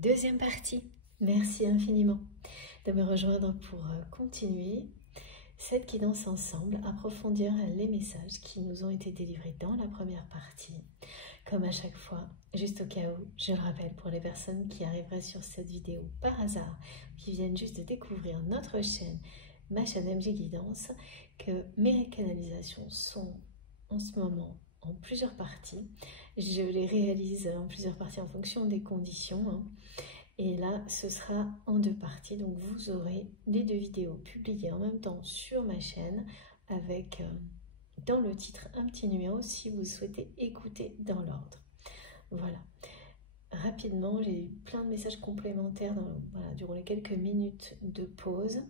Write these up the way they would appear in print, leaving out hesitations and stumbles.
Deuxième partie. Merci infiniment de me rejoindre pour continuer cette guidance ensemble, approfondir les messages qui nous ont été délivrés dans la première partie. Comme à chaque fois, juste au cas où, je le rappelle pour les personnes qui arriveraient sur cette vidéo par hasard, qui viennent juste de découvrir notre chaîne, ma chaîne MG Guidance, que mes canalisations sont en ce moment en plusieurs parties. Je les réalise en plusieurs parties en fonction des conditions. Et là, ce sera en deux parties. Donc, vous aurez les deux vidéos publiées en même temps sur ma chaîne avec dans le titre un petit numéro si vous souhaitez écouter dans l'ordre. Voilà. Rapidement, j'ai eu plein de messages complémentaires durant les quelques minutes de pause.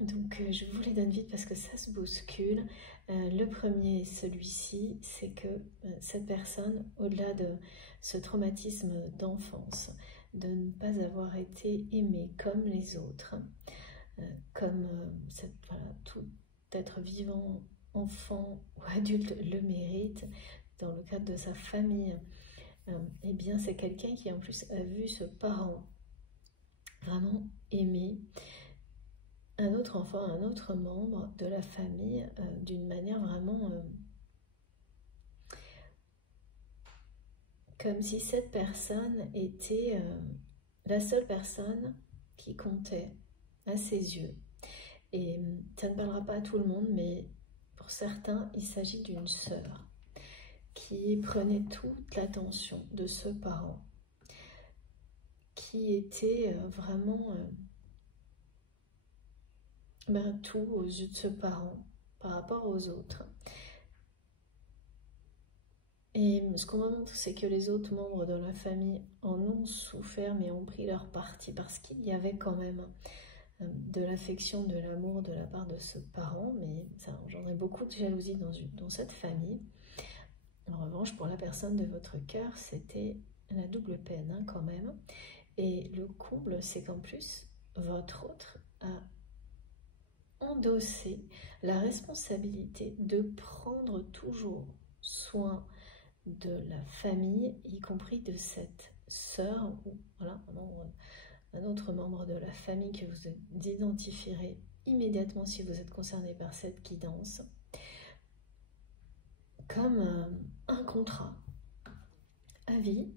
Donc, je vous les donne vite parce que ça se bouscule. Le premier, celui-ci, c'est que cette personne, au-delà de ce traumatisme d'enfance, de ne pas avoir été aimée comme les autres, comme tout être vivant, enfant ou adulte le mérite, dans le cadre de sa famille, eh bien c'est quelqu'un qui en plus a vu ce parent vraiment aimé un autre enfant, un autre membre de la famille d'une manière vraiment comme si cette personne était la seule personne qui comptait à ses yeux. Et ça ne parlera pas à tout le monde, mais pour certains, il s'agit d'une sœur qui prenait toute l'attention de ce parent, qui était vraiment tout aux yeux de ce parent par rapport aux autres. Et ce qu'on me montre, c'est que les autres membres de la famille en ont souffert, mais ont pris leur parti, parce qu'il y avait quand même de l'affection, de l'amour de la part de ce parent, mais ça engendrait beaucoup de jalousie dans cette famille. En revanche, pour la personne de votre cœur, c'était la double peine quand même. Et le comble, c'est qu'en plus, votre autre a endossé la responsabilité de prendre toujours soin de la famille, y compris de cette sœur ou voilà, un autre membre de la famille que vous identifierez immédiatement si vous êtes concerné par cette guidance, comme un contrat à vie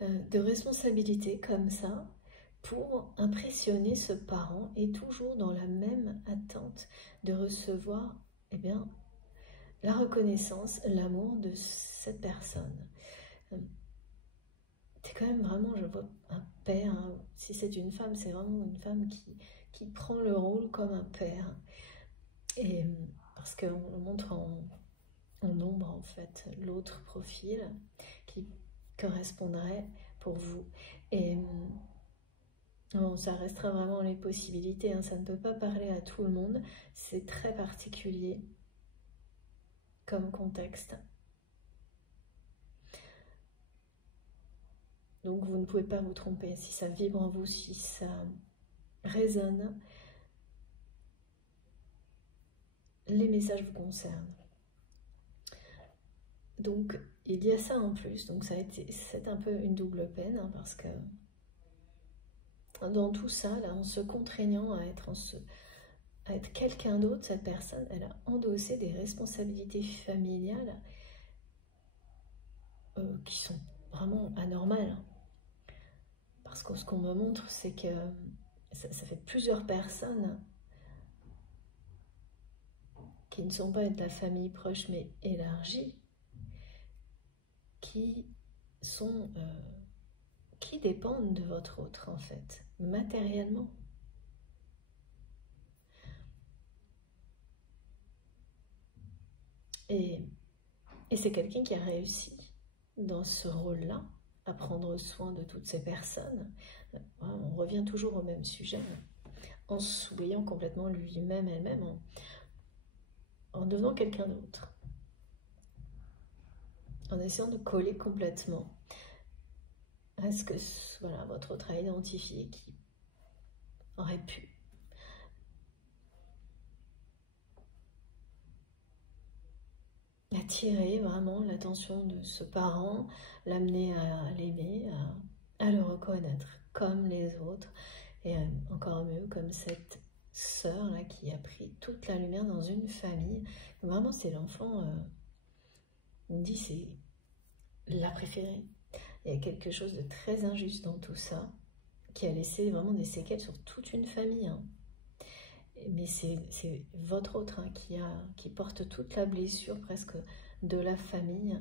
de responsabilité comme ça, pour impressionner ce parent et toujours dans la même attente de recevoir la reconnaissance, l'amour de cette personne. C'est quand même vraiment, je vois un père, hein. Si c'est une femme, c'est vraiment une femme qui prend le rôle comme un père. Et parce qu'on montre en ombre en fait l'autre profil qui correspondrait pour vous. Et bon, ça restera vraiment les possibilités, hein. Ça ne peut pas parler à tout le monde, c'est très particulier comme contexte. Donc vous ne pouvez pas vous tromper. Si ça vibre en vous, si ça résonne, les messages vous concernent. Donc il y a ça en plus. Donc c'est un peu une double peine, hein, parce que dans tout ça, là, en se contraignant à être quelqu'un d'autre, cette personne, elle a endossé des responsabilités familiales qui sont vraiment anormales. Parce que ce qu'on me montre, c'est que ça fait plusieurs personnes qui ne sont pas de la famille proche, mais élargie, qui dépendent de votre autre, en fait, matériellement. Et c'est quelqu'un qui a réussi dans ce rôle-là, à prendre soin de toutes ces personnes. On revient toujours au même sujet, en s'oubliant complètement lui-même, elle-même, en devenant quelqu'un d'autre, en essayant de coller complètement à ce que votre autre a identifié qui aurait pu. Attirer vraiment l'attention de ce parent, l'amener à l'aimer, à le comme les autres, et encore mieux comme cette sœur là qui a pris toute la lumière dans une famille. Vraiment c'est l'enfant, on dit c'est la préférée. Il y a quelque chose de très injuste dans tout ça, qui a laissé vraiment des séquelles sur toute une famille. Hein. Mais c'est votre autre hein, qui porte toute la blessure presque de la famille.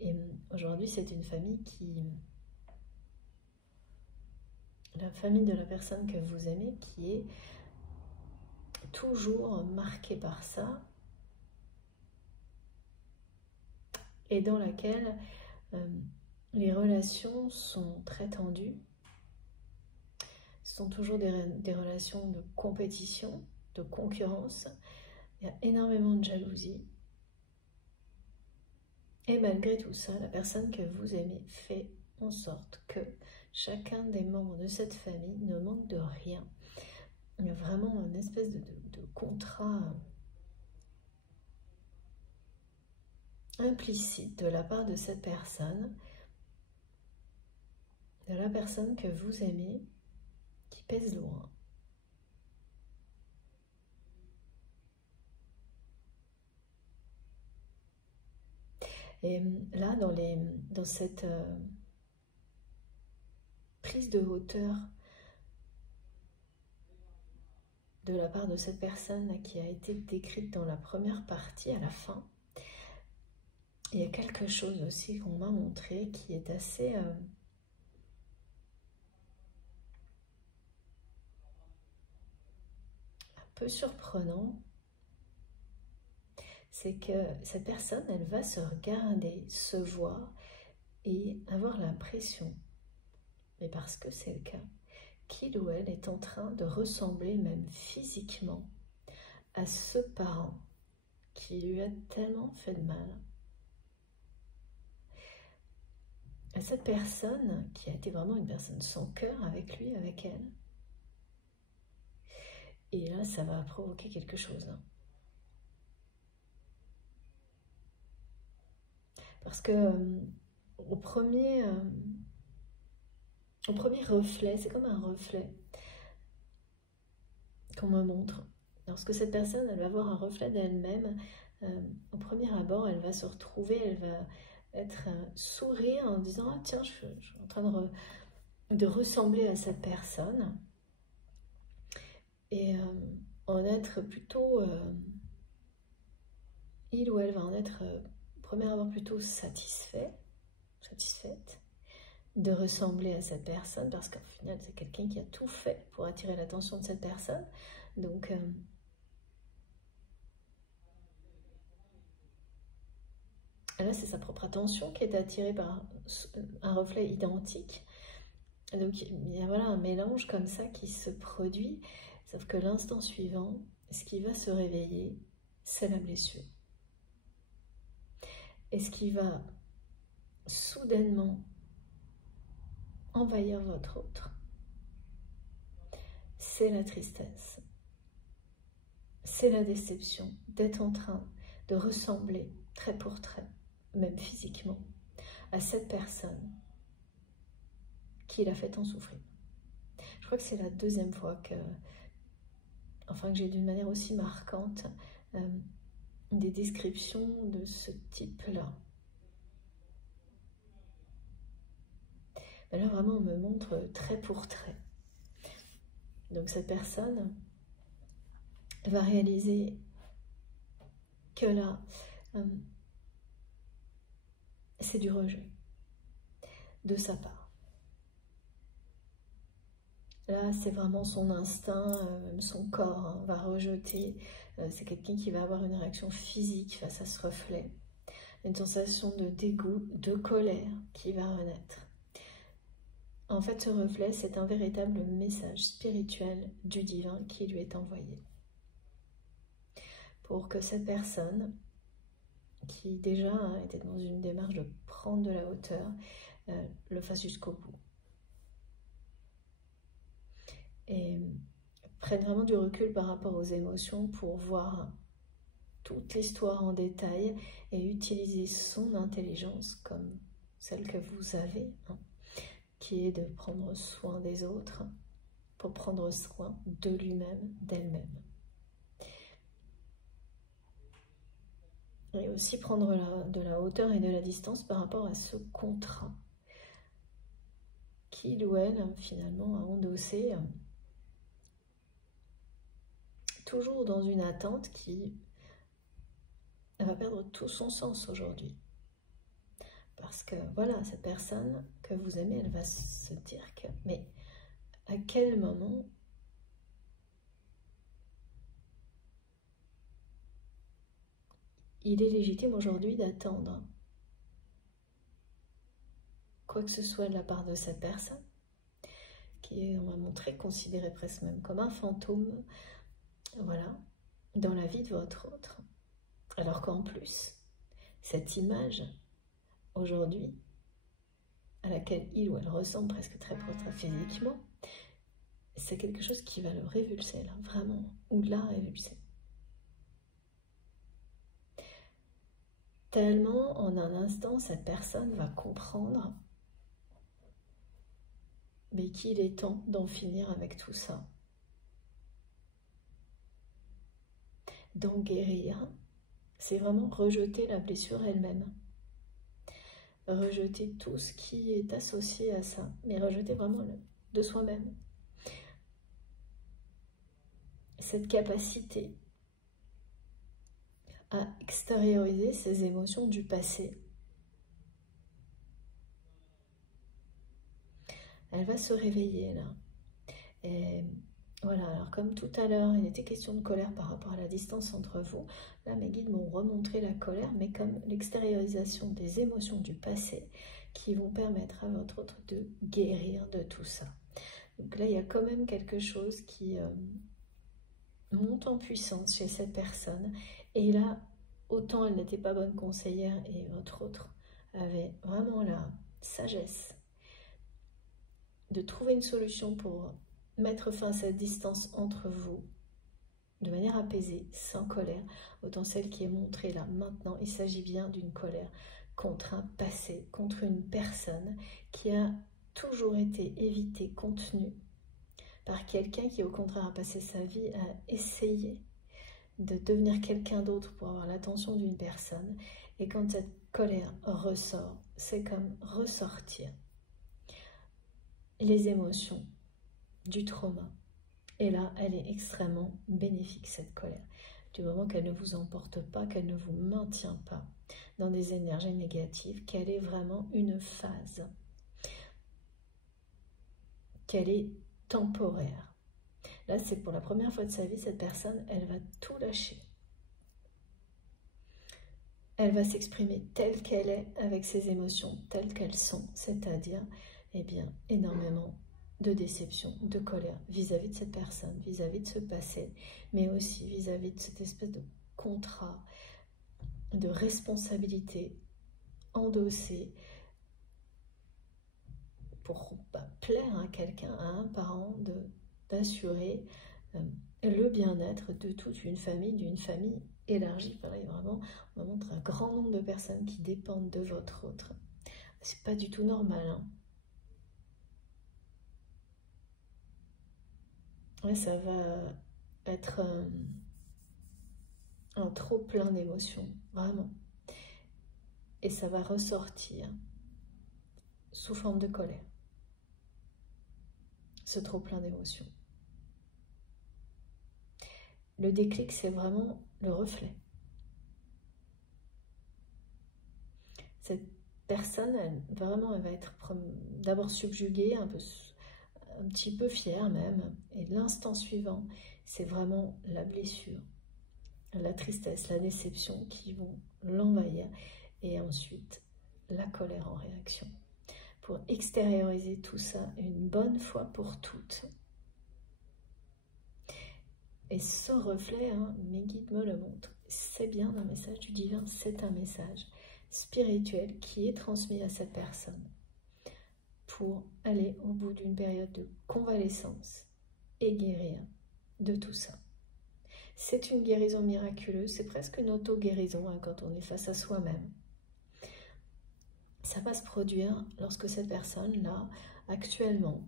Et aujourd'hui, c'est une famille la famille de la personne que vous aimez, qui est toujours marquée par ça, et dans laquelle les relations sont très tendues. Ce sont toujours des relations de compétition, de concurrence. Il y a énormément de jalousie. Et malgré tout ça, la personne que vous aimez fait en sorte que chacun des membres de cette famille ne manque de rien. Il y a vraiment une espèce de contrat implicite de la part de cette personne, de la personne que vous aimez, qui pèse loin. Et là, dans cette prise de hauteur de la part de cette personne qui a été décrite dans la première partie, à la fin, il y a quelque chose aussi qu'on m'a montré qui est assez un peu surprenant. C'est que cette personne, elle va se regarder, se voir et avoir l'impression, mais parce que c'est le cas, qu'il ou elle est en train de ressembler même physiquement à ce parent qui lui a tellement fait de mal. À cette personne qui a été vraiment une personne sans cœur avec lui, avec elle. Et là, ça va provoquer quelque chose. Parce que au premier reflet, c'est comme un reflet qu'on me montre. Lorsque cette personne, elle va avoir un reflet d'elle-même, au premier abord, elle va se retrouver, elle va être sourire en disant « Ah tiens, je suis en train de ressembler à cette personne. » Et en être plutôt... il ou elle va en être, au premier abord, plutôt satisfaite de ressembler à cette personne, parce qu'au final, c'est quelqu'un qui a tout fait pour attirer l'attention de cette personne. Donc, là, c'est sa propre attention qui est attirée par un reflet identique. Donc, il y a voilà, un mélange comme ça qui se produit, sauf que l'instant suivant, ce qui va se réveiller, c'est la blessure. Et ce qui va soudainement envahir votre autre, c'est la tristesse, c'est la déception d'être en train de ressembler trait pour trait, même physiquement, à cette personne qui l'a fait tant souffrir. Je crois que c'est la deuxième fois que j'ai d'une manière aussi marquante des descriptions de ce type-là. Là, vraiment, on me montre trait pour trait. Donc, cette personne va réaliser que là, c'est du rejet de sa part. Là, c'est vraiment son instinct, même son corps va rejeter. C'est quelqu'un qui va avoir une réaction physique face à ce reflet. Une sensation de dégoût, de colère qui va renaître. En fait, ce reflet, c'est un véritable message spirituel du divin qui lui est envoyé. Pour que cette personne, qui déjà était dans une démarche de prendre de la hauteur, le fasse jusqu'au bout. Et prenne vraiment du recul par rapport aux émotions pour voir toute l'histoire en détail et utiliser son intelligence comme celle que vous avez, qui est de prendre soin des autres pour prendre soin de lui-même, d'elle-même. Et aussi prendre de la hauteur et de la distance par rapport à ce contrat qu'il ou elle finalement a endossé, toujours dans une attente qui va perdre tout son sens aujourd'hui. Parce que voilà, cette personne que vous aimez, elle va se dire que, mais à quel moment il est légitime aujourd'hui d'attendre quoi que ce soit de la part de cette personne, qui est, on va montrer, considérée presque même comme un fantôme, voilà, dans la vie de votre autre. Alors qu'en plus, cette image, aujourd'hui, à laquelle il ou elle ressemble presque très physiquement, c'est quelque chose qui va le révulser, là, vraiment, ou la révulser. Tellement, en un instant, cette personne va comprendre mais qu'il est temps d'en finir avec tout ça. D'en guérir, c'est vraiment rejeter la blessure elle-même. Rejeter tout ce qui est associé à ça, mais rejeter vraiment de soi-même. Cette capacité à extérioriser ses émotions du passé. Elle va se réveiller là. Et voilà, alors comme tout à l'heure, il était question de colère par rapport à la distance entre vous. Là, mes guides m'ont remontré la colère, mais comme l'extériorisation des émotions du passé qui vont permettre à votre autre de guérir de tout ça. Donc là, il y a quand même quelque chose qui monte en puissance chez cette personne. Et là, autant elle n'était pas bonne conseillère et votre autre avait vraiment la sagesse de trouver une solution pour mettre fin à cette distance entre vous de manière apaisée, sans colère, autant celle qui est montrée là maintenant, il s'agit bien d'une colère contre un passé, contre une personne qui a toujours été évitée, contenue par quelqu'un qui au contraire a passé sa vie à essayer de devenir quelqu'un d'autre pour avoir l'attention d'une personne, et quand cette colère ressort, c'est comme ressortir les émotions du trauma. Et là, elle est extrêmement bénéfique, cette colère. Du moment qu'elle ne vous emporte pas, qu'elle ne vous maintient pas dans des énergies négatives, qu'elle est vraiment une phase, qu'elle est temporaire. Là, c'est pour la première fois de sa vie, cette personne, elle va tout lâcher. Elle va s'exprimer telle qu'elle est, avec ses émotions telles qu'elles sont, c'est-à-dire, eh bien, énormément de déception, de colère vis-à-vis de cette personne, vis-à-vis de ce passé, mais aussi vis-à-vis de cette espèce de contrat, de responsabilité endossée pour plaire à quelqu'un, à un parent, d'assurer le bien-être de toute une famille, d'une famille élargie. Pareil, vraiment, on montre un grand nombre de personnes qui dépendent de votre autre. C'est pas du tout normal, hein. Ouais, ça va être un trop plein d'émotions, vraiment. Et ça va ressortir sous forme de colère. Ce trop plein d'émotions. Le déclic, c'est vraiment le reflet. Cette personne, elle va être d'abord subjuguée, un petit peu fière même. Et l'instant suivant, c'est vraiment la blessure, la tristesse, la déception qui vont l'envahir. Et ensuite, la colère en réaction. Pour extérioriser tout ça une bonne fois pour toutes. Et ce reflet, hein, mes guides me le montrent, c'est bien un message du divin, c'est un message spirituel qui est transmis à cette personne pour aller au bout d'une période de convalescence et guérir de tout ça. C'est une guérison miraculeuse, c'est presque une auto-guérison hein, quand on est face à soi-même. Ça va se produire lorsque cette personne-là actuellement,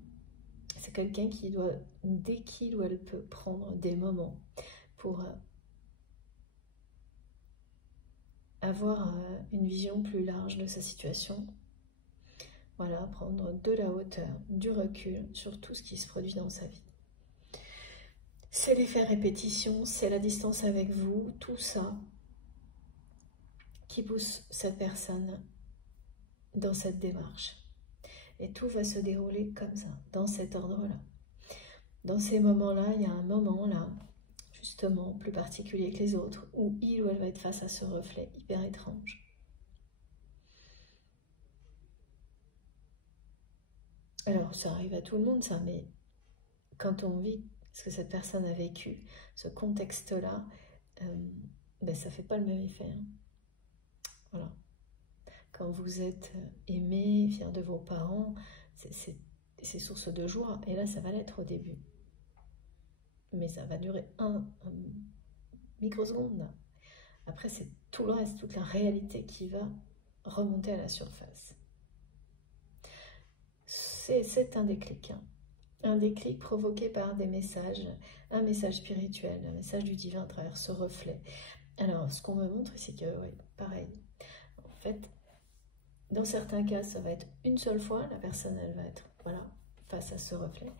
c'est quelqu'un qui doit, dès qu'il ou elle peut, prendre des moments pour avoir une vision plus large de sa situation. Voilà, prendre de la hauteur, du recul sur tout ce qui se produit dans sa vie. C'est l'effet répétition, c'est la distance avec vous, tout ça qui pousse cette personne dans cette démarche. Et tout va se dérouler comme ça, dans cet ordre-là. Dans ces moments-là, il y a un moment là, justement, plus particulier que les autres, où il ou elle va être face à ce reflet hyper étrange. Alors, ça arrive à tout le monde, ça, mais quand on vit ce que cette personne a vécu, ce contexte-là, ben, ça ne fait pas le même effet. Hein. Voilà. Quand vous êtes aimé, fier de vos parents, c'est source de joie. Et là, ça va l'être au début. Mais ça va durer un microseconde. Après, c'est tout le reste, toute la réalité qui va remonter à la surface. C'est un déclic. Hein. Un déclic provoqué par des messages, un message spirituel, un message du divin à travers ce reflet. Alors, ce qu'on me montre, c'est que, oui, pareil. En fait, dans certains cas, ça va être une seule fois, la personne, elle va être, voilà, face à ce reflet.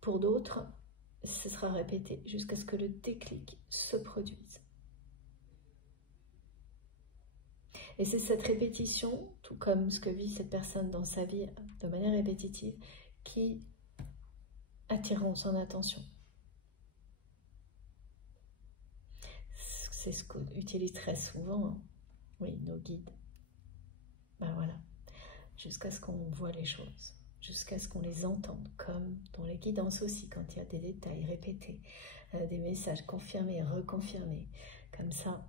Pour d'autres, ce sera répété jusqu'à ce que le déclic se produise. Et c'est cette répétition, tout comme ce que vit cette personne dans sa vie de manière répétitive, qui attireront son attention. C'est ce qu'on utilise très souvent, hein. Oui, nos guides. Ben voilà, jusqu'à ce qu'on voit les choses, jusqu'à ce qu'on les entende, comme dans les guidances aussi, quand il y a des détails répétés, des messages confirmés, reconfirmés, comme ça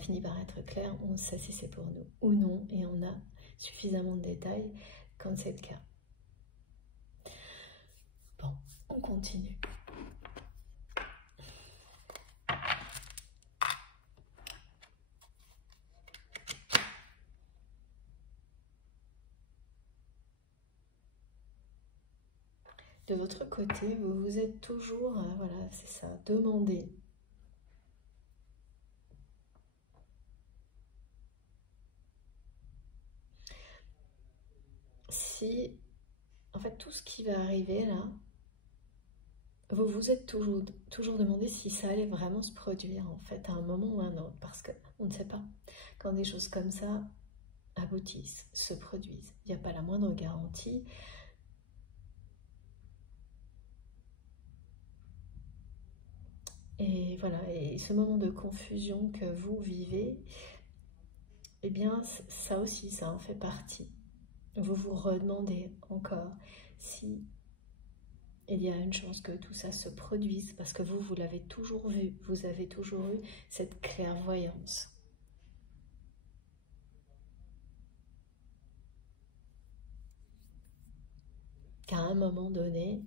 finit par être clair, on sait si c'est pour nous ou non, et on a suffisamment de détails quand c'est le cas. Bon, on continue. De votre côté, vous vous êtes toujours, voilà, c'est ça, demandé. Si, en fait, tout ce qui va arriver là, vous vous êtes toujours demandé si ça allait vraiment se produire, en fait, à un moment ou à un autre, parce qu'on ne sait pas. Quand des choses comme ça aboutissent, se produisent, il n'y a pas la moindre garantie. Et voilà, et ce moment de confusion que vous vivez, eh bien, ça aussi, ça en fait partie. Vous vous redemandez encore si il y a une chance que tout ça se produise, parce que vous l'avez toujours vu, vous avez toujours eu cette clairvoyance. Qu'à un moment donné,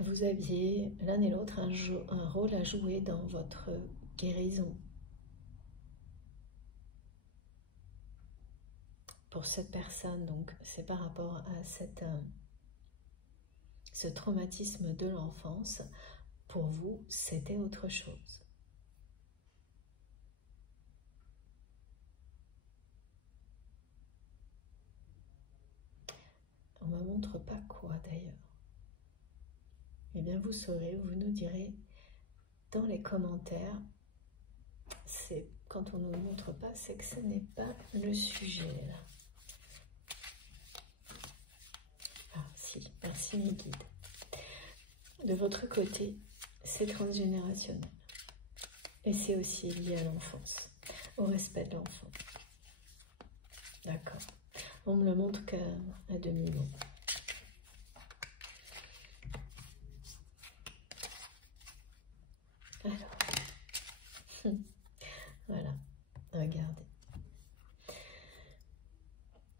vous aviez l'un et l'autre un rôle à jouer dans votre guérison. Pour cette personne, donc c'est par rapport à ce traumatisme de l'enfance. Pour vous, c'était autre chose. On ne me montre pas quoi d'ailleurs. Eh bien, vous saurez, vous nous direz dans les commentaires. C'est quand on ne nous montre pas, c'est que ce n'est pas le sujet là. Ah si, merci mes guides. De votre côté, c'est transgénérationnel. Et c'est aussi lié à l'enfance, au respect de l'enfant. D'accord. On me le montre qu'à demi-mot. Alors, voilà, regardez.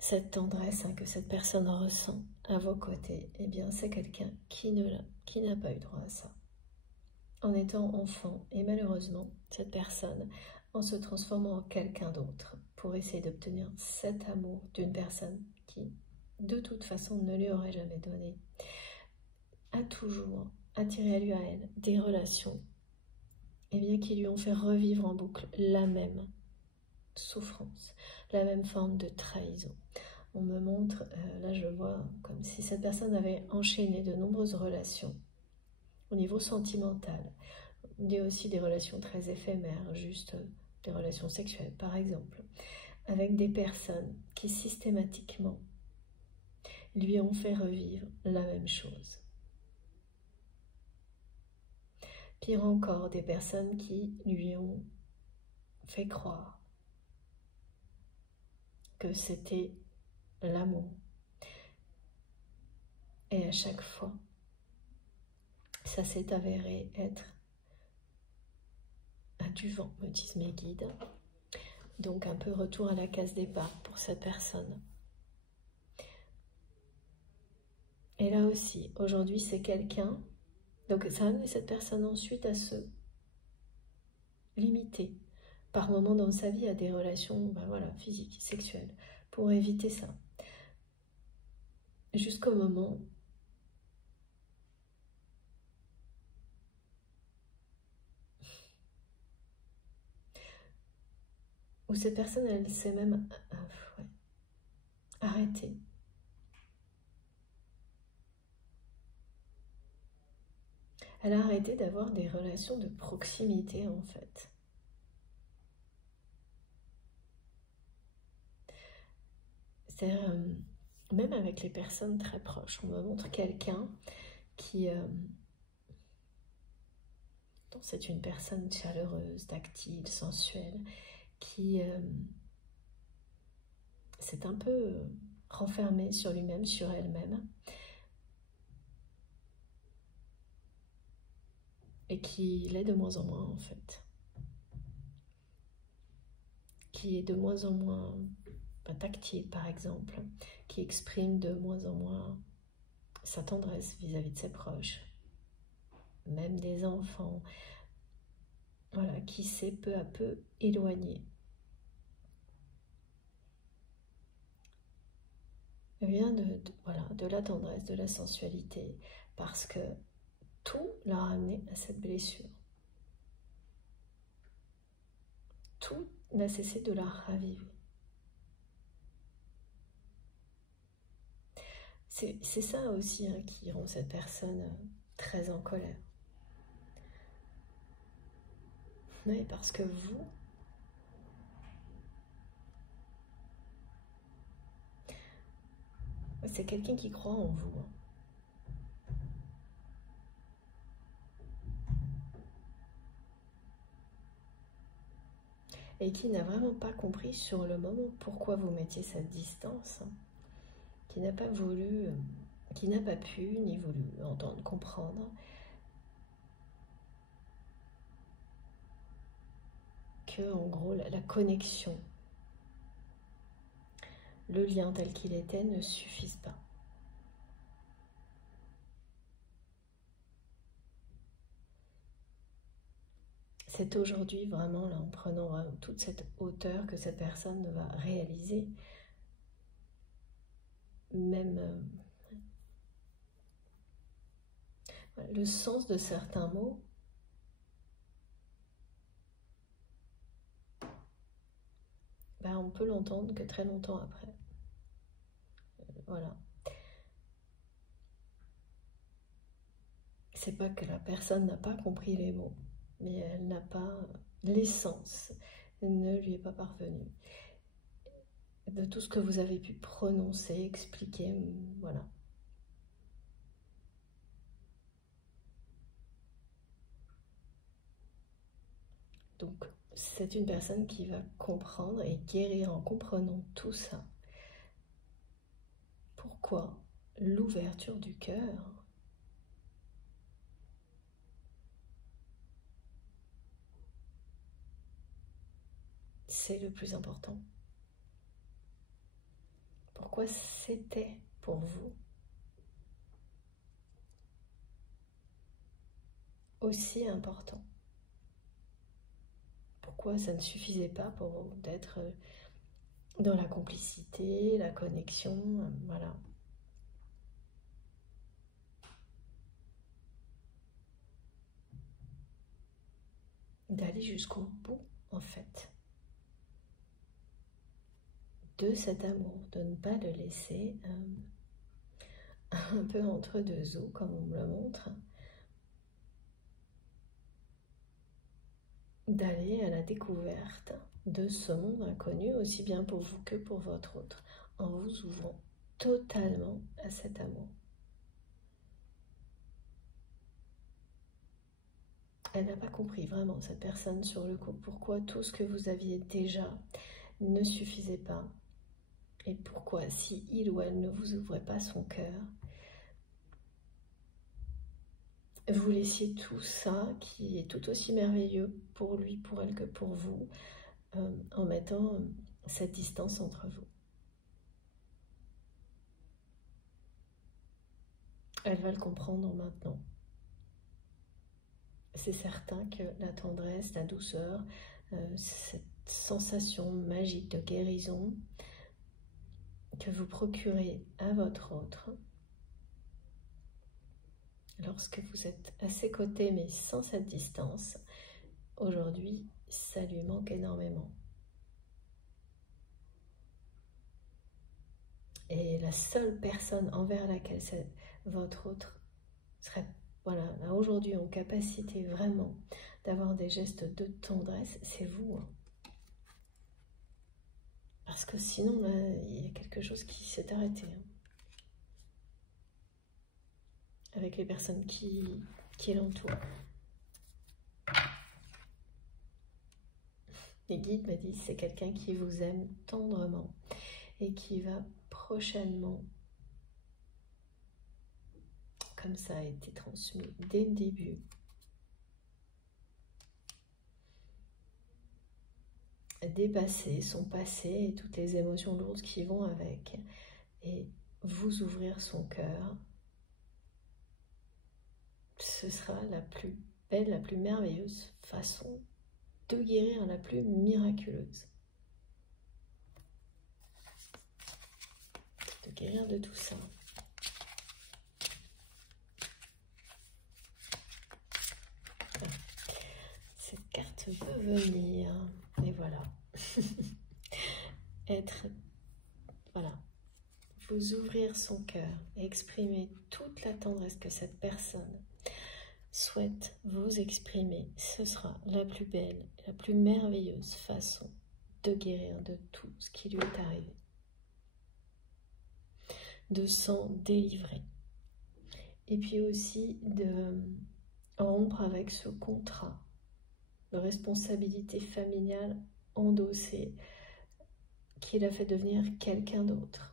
Cette tendresse que cette personne ressent à vos côtés, eh bien c'est quelqu'un qui n'a pas eu droit à ça. En étant enfant, et malheureusement, cette personne en se transformant en quelqu'un d'autre pour essayer d'obtenir cet amour d'une personne qui, de toute façon, ne lui aurait jamais donné, a toujours attiré à lui, à elle, des relations qui lui ont fait revivre en boucle la même souffrance, la même forme de trahison. On me montre, là je vois comme si cette personne avait enchaîné de nombreuses relations au niveau sentimental. Il y a aussi des relations très éphémères, juste des relations sexuelles par exemple, avec des personnes qui systématiquement lui ont fait revivre la même chose. Pire encore, des personnes qui lui ont fait croire que c'était l'amour. Et à chaque fois, ça s'est avéré être du vent, me disent mes guides. Donc un peu retour à la case départ pour cette personne. Et là aussi, aujourd'hui, c'est quelqu'un. Donc ça a amené cette personne ensuite à se limiter par moments dans sa vie à des relations physiques, sexuelles, pour éviter ça. Jusqu'au moment où cette personne, elle s'est même arrêtée. Elle a arrêté d'avoir des relations de proximité, en fait. C'est-à-dire, même avec les personnes très proches, on me montre quelqu'un qui... c'est une personne chaleureuse, tactile, sensuelle, qui s'est un peu renfermée sur lui-même, sur elle-même, et qui l'est de moins en moins en fait. Qui est de moins en moins tactile par exemple, qui exprime de moins en moins sa tendresse vis-à-vis de ses proches, même des enfants, voilà, qui s'est peu à peu éloigné. Vient de la tendresse, de la sensualité, parce que tout l'a ramené à cette blessure. Tout n'a cessé de la raviver. C'est ça aussi qui rend cette personne très en colère. Oui, parce que vous, c'est quelqu'un qui croit en vous. Et qui n'a vraiment pas compris sur le moment pourquoi vous mettiez cette distance, qui n'a pas voulu, qui n'a pas pu ni voulu entendre, comprendre que en gros la connexion, le lien tel qu'il était ne suffisent pas. C'est aujourd'hui vraiment là en prenant toute cette hauteur que cette personne va réaliser, même le sens de certains mots. On peut l'entendre que très longtemps après. Voilà. C'est pas que la personne n'a pas compris les mots, mais elle n'a pas l'essence, ne lui est pas parvenue. De tout ce que vous avez pu prononcer, expliquer, voilà. Donc, c'est une personne qui va comprendre et guérir en comprenant tout ça. Pourquoi l'ouverture du cœur c'est le plus important. Pourquoi c'était pour vous aussi important. pourquoi ça ne suffisait pas pour d'être dans la complicité, la connexion, voilà. D'aller jusqu'au bout, en fait, de cet amour, de ne pas le laisser un peu entre deux eaux, comme on me le montre, d'aller à la découverte de ce monde inconnu, aussi bien pour vous que pour votre autre, en vous ouvrant totalement à cet amour. Elle n'a pas compris vraiment, cette personne, sur le coup, pourquoi tout ce que vous aviez déjà ne suffisait pas, et pourquoi, si il ou elle ne vous ouvrait pas son cœur, vous laissiez tout ça, qui est tout aussi merveilleux pour lui, pour elle que pour vous, en mettant cette distance entre vous. Elle va le comprendre maintenant. C'est certain que la tendresse, la douceur, cette sensation magique de guérison que vous procurez à votre autre, lorsque vous êtes à ses côtés mais sans cette distance, aujourd'hui, ça lui manque énormément. Et la seule personne envers laquelle votre autre serait, voilà, aujourd'hui en capacité vraiment d'avoir des gestes de tendresse, c'est vous. Parce que sinon, là, il y a quelque chose qui s'est arrêté. Avec les personnes qui l'entourent. Les guides me disent c'est quelqu'un qui vous aime tendrement et qui va prochainement, comme ça a été transmis dès le début, dépasser son passé et toutes les émotions lourdes qui vont avec et vous ouvrir son cœur. Ce sera la plus belle, la plus merveilleuse façon de guérir, la plus miraculeuse. De guérir de tout ça. Cette carte peut venir, et voilà. Voilà. Vous ouvrir son cœur et exprimer toute la tendresse que cette personne souhaite vous exprimer, ce sera la plus belle, la plus merveilleuse façon de guérir de tout ce qui lui est arrivé, de s'en délivrer, et puis aussi de rompre avec ce contrat de responsabilité familiale endossée qui l'a fait devenir quelqu'un d'autre.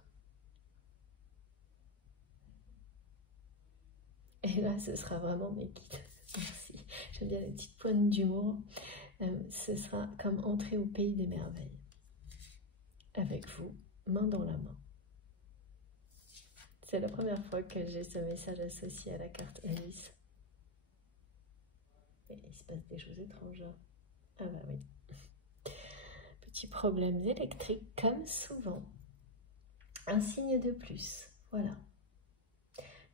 Et là, ce sera vraiment mes guides. Merci. J'aime bien les petites pointes d'humour. Ce sera comme entrer au pays des merveilles. Avec vous, main dans la main. C'est la première fois que j'ai ce message associé à la carte Alice. Et il se passe des choses étranges. Ah bah oui. Petits problèmes électriques, comme souvent. Un signe de plus. Voilà.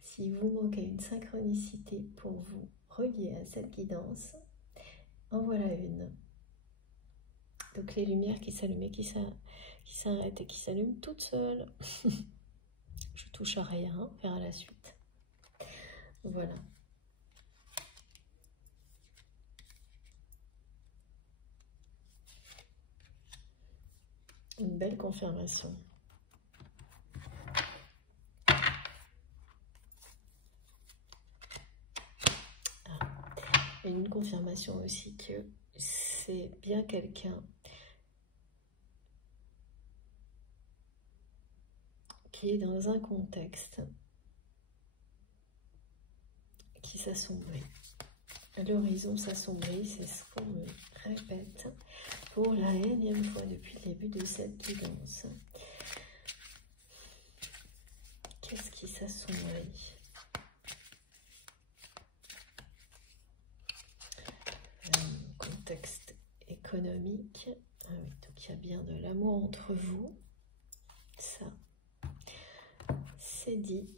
Si vous manquez une synchronicité pour vous relier à cette guidance, en voilà une. Donc les lumières qui s'allument et qui s'arrêtent et qui s'allument toutes seules. Je touche à rien, on verra la suite. Voilà. Une belle confirmation. Et une confirmation aussi que c'est bien quelqu'un qui est dans un contexte qui s'assombrit. L'horizon s'assombrit, c'est ce qu'on me répète pour la énième fois depuis le début de cette guidance. Qu'est-ce qui s'assombrit? Le contexte économique économique. Ah oui, donc il y a bien de l'amour entre vous. Ça, c'est dit.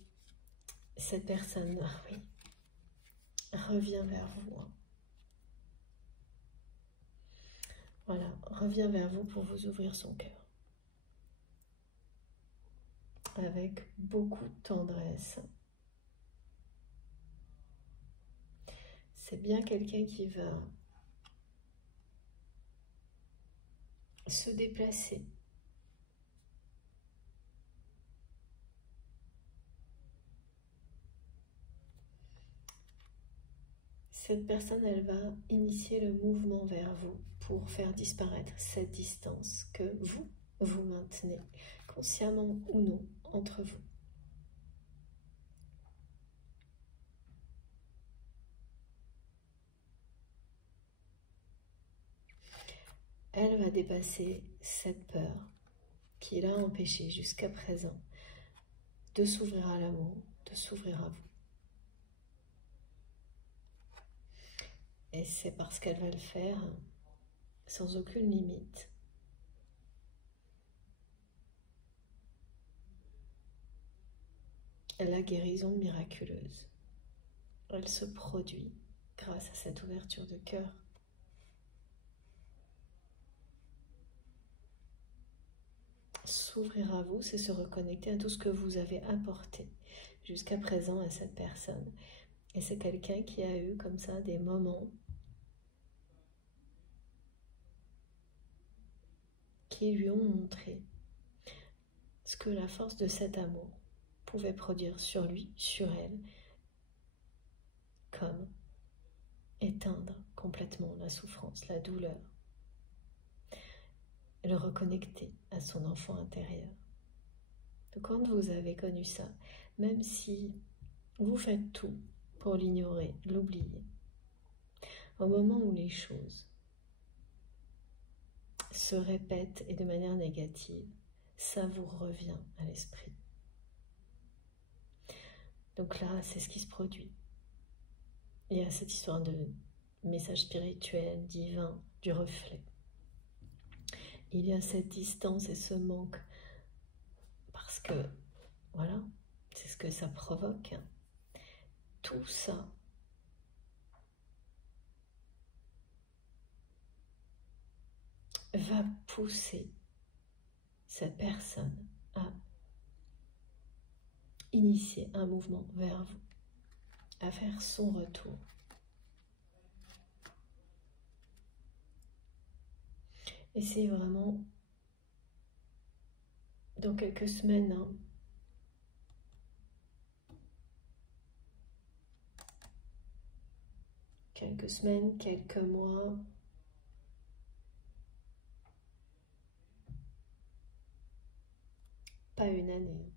Cette personne, ah oui, revient vers vous. Voilà, revient vers vous pour vous ouvrir son cœur. Avec beaucoup de tendresse. C'est bien quelqu'un qui va se déplacer. Cette personne, elle va initier le mouvement vers vous pour faire disparaître cette distance que vous maintenez, consciemment ou non, entre vous. Elle va dépasser cette peur qui l'a empêché jusqu'à présent de s'ouvrir à l'amour, de s'ouvrir à vous. Et c'est parce qu'elle va le faire sans aucune limite. La guérison miraculeuse, elle se produit grâce à cette ouverture de cœur. S'ouvrir à vous, c'est se reconnecter à tout ce que vous avez apporté jusqu'à présent à cette personne. Et c'est quelqu'un qui a eu comme ça des moments qui lui ont montré ce que la force de cet amour pouvait produire sur lui, sur elle, comme éteindre complètement la souffrance, la douleur, et le reconnecter à son enfant intérieur. Donc quand vous avez connu ça, même si vous faites tout pour l'ignorer, l'oublier, au moment où les choses se répètent et de manière négative, ça vous revient à l'esprit. Donc là, c'est ce qui se produit. Il y a cette histoire de message spirituel, divin, du reflet. Il y a cette distance et ce manque parce que, voilà, c'est ce que ça provoque. Tout ça va pousser cette personne à initier un mouvement vers vous, à faire son retour. Et c'est vraiment dans quelques semaines, quelques mois, pas une année.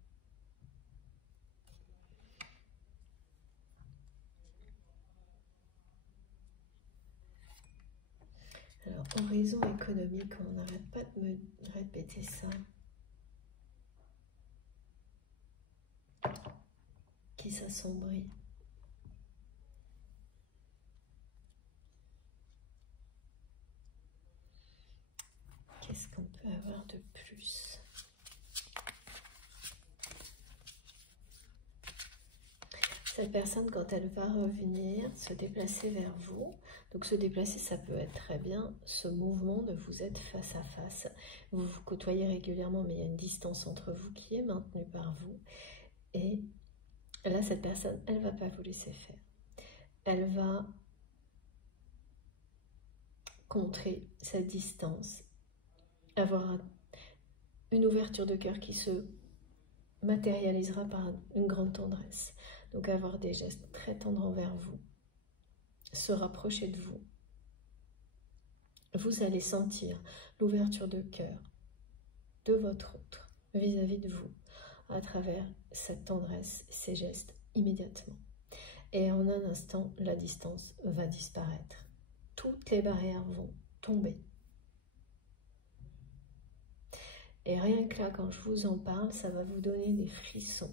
Alors, horizon économique, on n'arrête pas de me répéter ça. Qui s'assombrit. Qu'est-ce qu'on peut avoir de plus? Cette personne, quand elle va revenir, se déplacer vers vous, donc se déplacer, ça peut être très bien ce mouvement de vous être face à face. Vous vous côtoyez régulièrement, mais il y a une distance entre vous qui est maintenue par vous. Et là, cette personne, elle ne va pas vous laisser faire. Elle va contrer cette distance, avoir une ouverture de cœur qui se matérialisera par une grande tendresse. Donc avoir des gestes très tendres envers vous, se rapprocher de vous. Vous allez sentir l'ouverture de cœur de votre autre vis-à-vis de vous à travers cette tendresse, ces gestes immédiatement. Et en un instant, la distance va disparaître. Toutes les barrières vont tomber. Et rien que là, quand je vous en parle, ça va vous donner des frissons.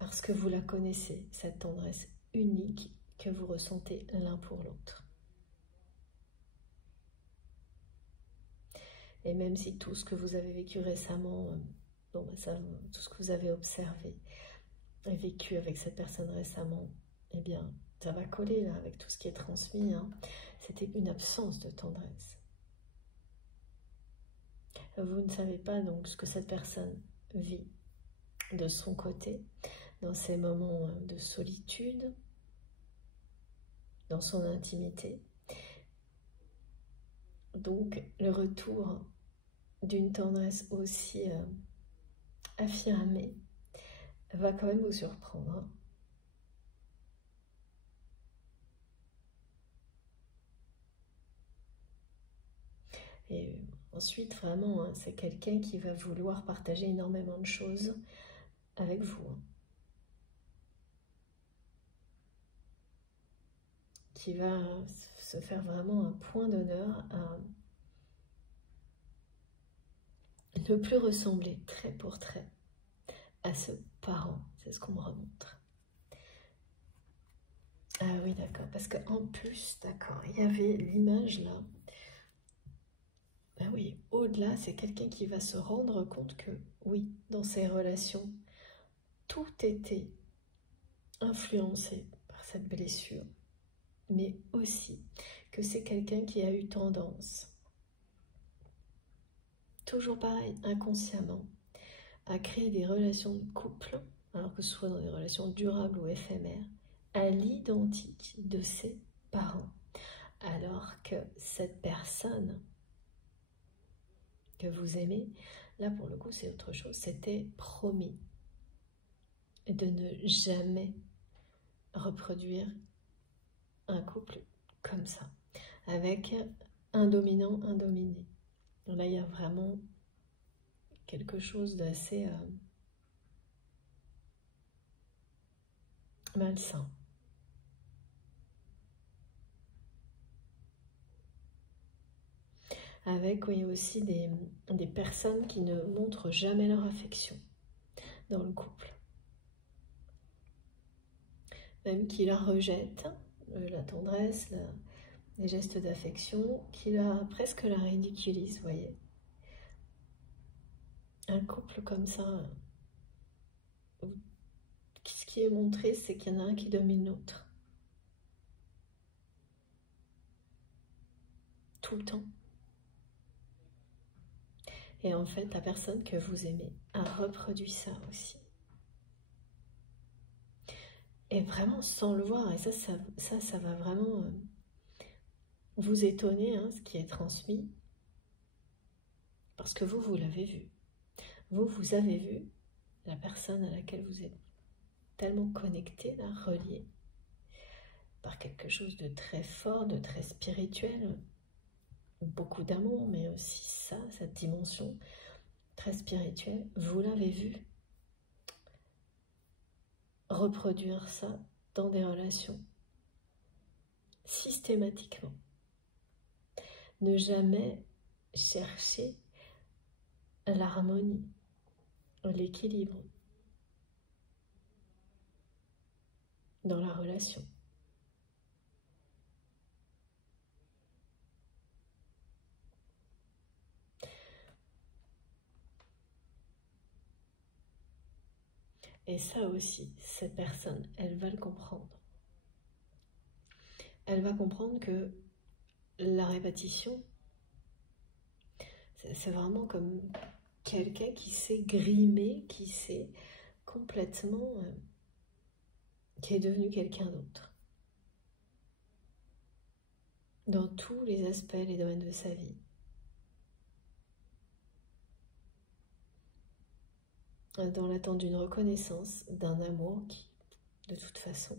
Parce que vous la connaissez, cette tendresse unique que vous ressentez l'un pour l'autre. Et même si tout ce que vous avez vécu récemment, bon, bah, ça, tout ce que vous avez observé et vécu avec cette personne récemment, eh bien, ça va coller là avec tout ce qui est transmis. Hein. C'était une absence de tendresse. Vous ne savez pas donc ce que cette personne vit de son côté, dans ces moments de solitude, dans son intimité. Donc, le retour d'une tendresse aussi affirmée va quand même vous surprendre. Hein. Et ensuite, vraiment, hein, c'est quelqu'un qui va vouloir partager énormément de choses avec vous. Hein. Qui va se faire vraiment un point d'honneur à ne plus ressembler trait pour trait à ce parent. C'est ce qu'on me remontre. Ah oui, d'accord, parce qu'en plus, d'accord, il y avait l'image là. Ben oui, au-delà, c'est quelqu'un qui va se rendre compte que, oui, dans ses relations, tout était influencé par cette blessure, mais aussi que c'est quelqu'un qui a eu tendance, toujours pareil, inconsciemment, à créer des relations de couple, alors que ce soit dans des relations durables ou éphémères, à l'identique de ses parents, alors que cette personne que vous aimez, là pour le coup c'est autre chose, c'était promis de ne jamais reproduire un couple comme ça, avec un dominant, un dominé. Là il y a vraiment quelque chose d'assez malsain. Avec oui, aussi des personnes qui ne montrent jamais leur affection dans le couple. Même qui la rejettent, la tendresse, les gestes d'affection, qui presque la ridiculisent, vous voyez. Un couple comme ça, ce qui est montré, c'est qu'il y en a un qui domine l'autre. Tout le temps. Et en fait, la personne que vous aimez a reproduit ça aussi. Et vraiment sans le voir, et ça va vraiment vous étonner, hein, ce qui est transmis, parce que vous l'avez vu. Vous avez vu la personne à laquelle vous êtes tellement connecté, là, relié, par quelque chose de très fort, de très spirituel, beaucoup d'amour, mais aussi ça, cette dimension très spirituelle, vous l'avez vu reproduire ça dans des relations, systématiquement. Ne jamais chercher l'harmonie, l'équilibre dans la relation. Et ça aussi, cette personne, elle va le comprendre. Elle va comprendre que la répétition, c'est vraiment comme quelqu'un qui s'est grimé, qui s'est complètement... qui est devenu quelqu'un d'autre. Dans tous les aspects, les domaines de sa vie. Dans l'attente d'une reconnaissance, d'un amour qui, de toute façon,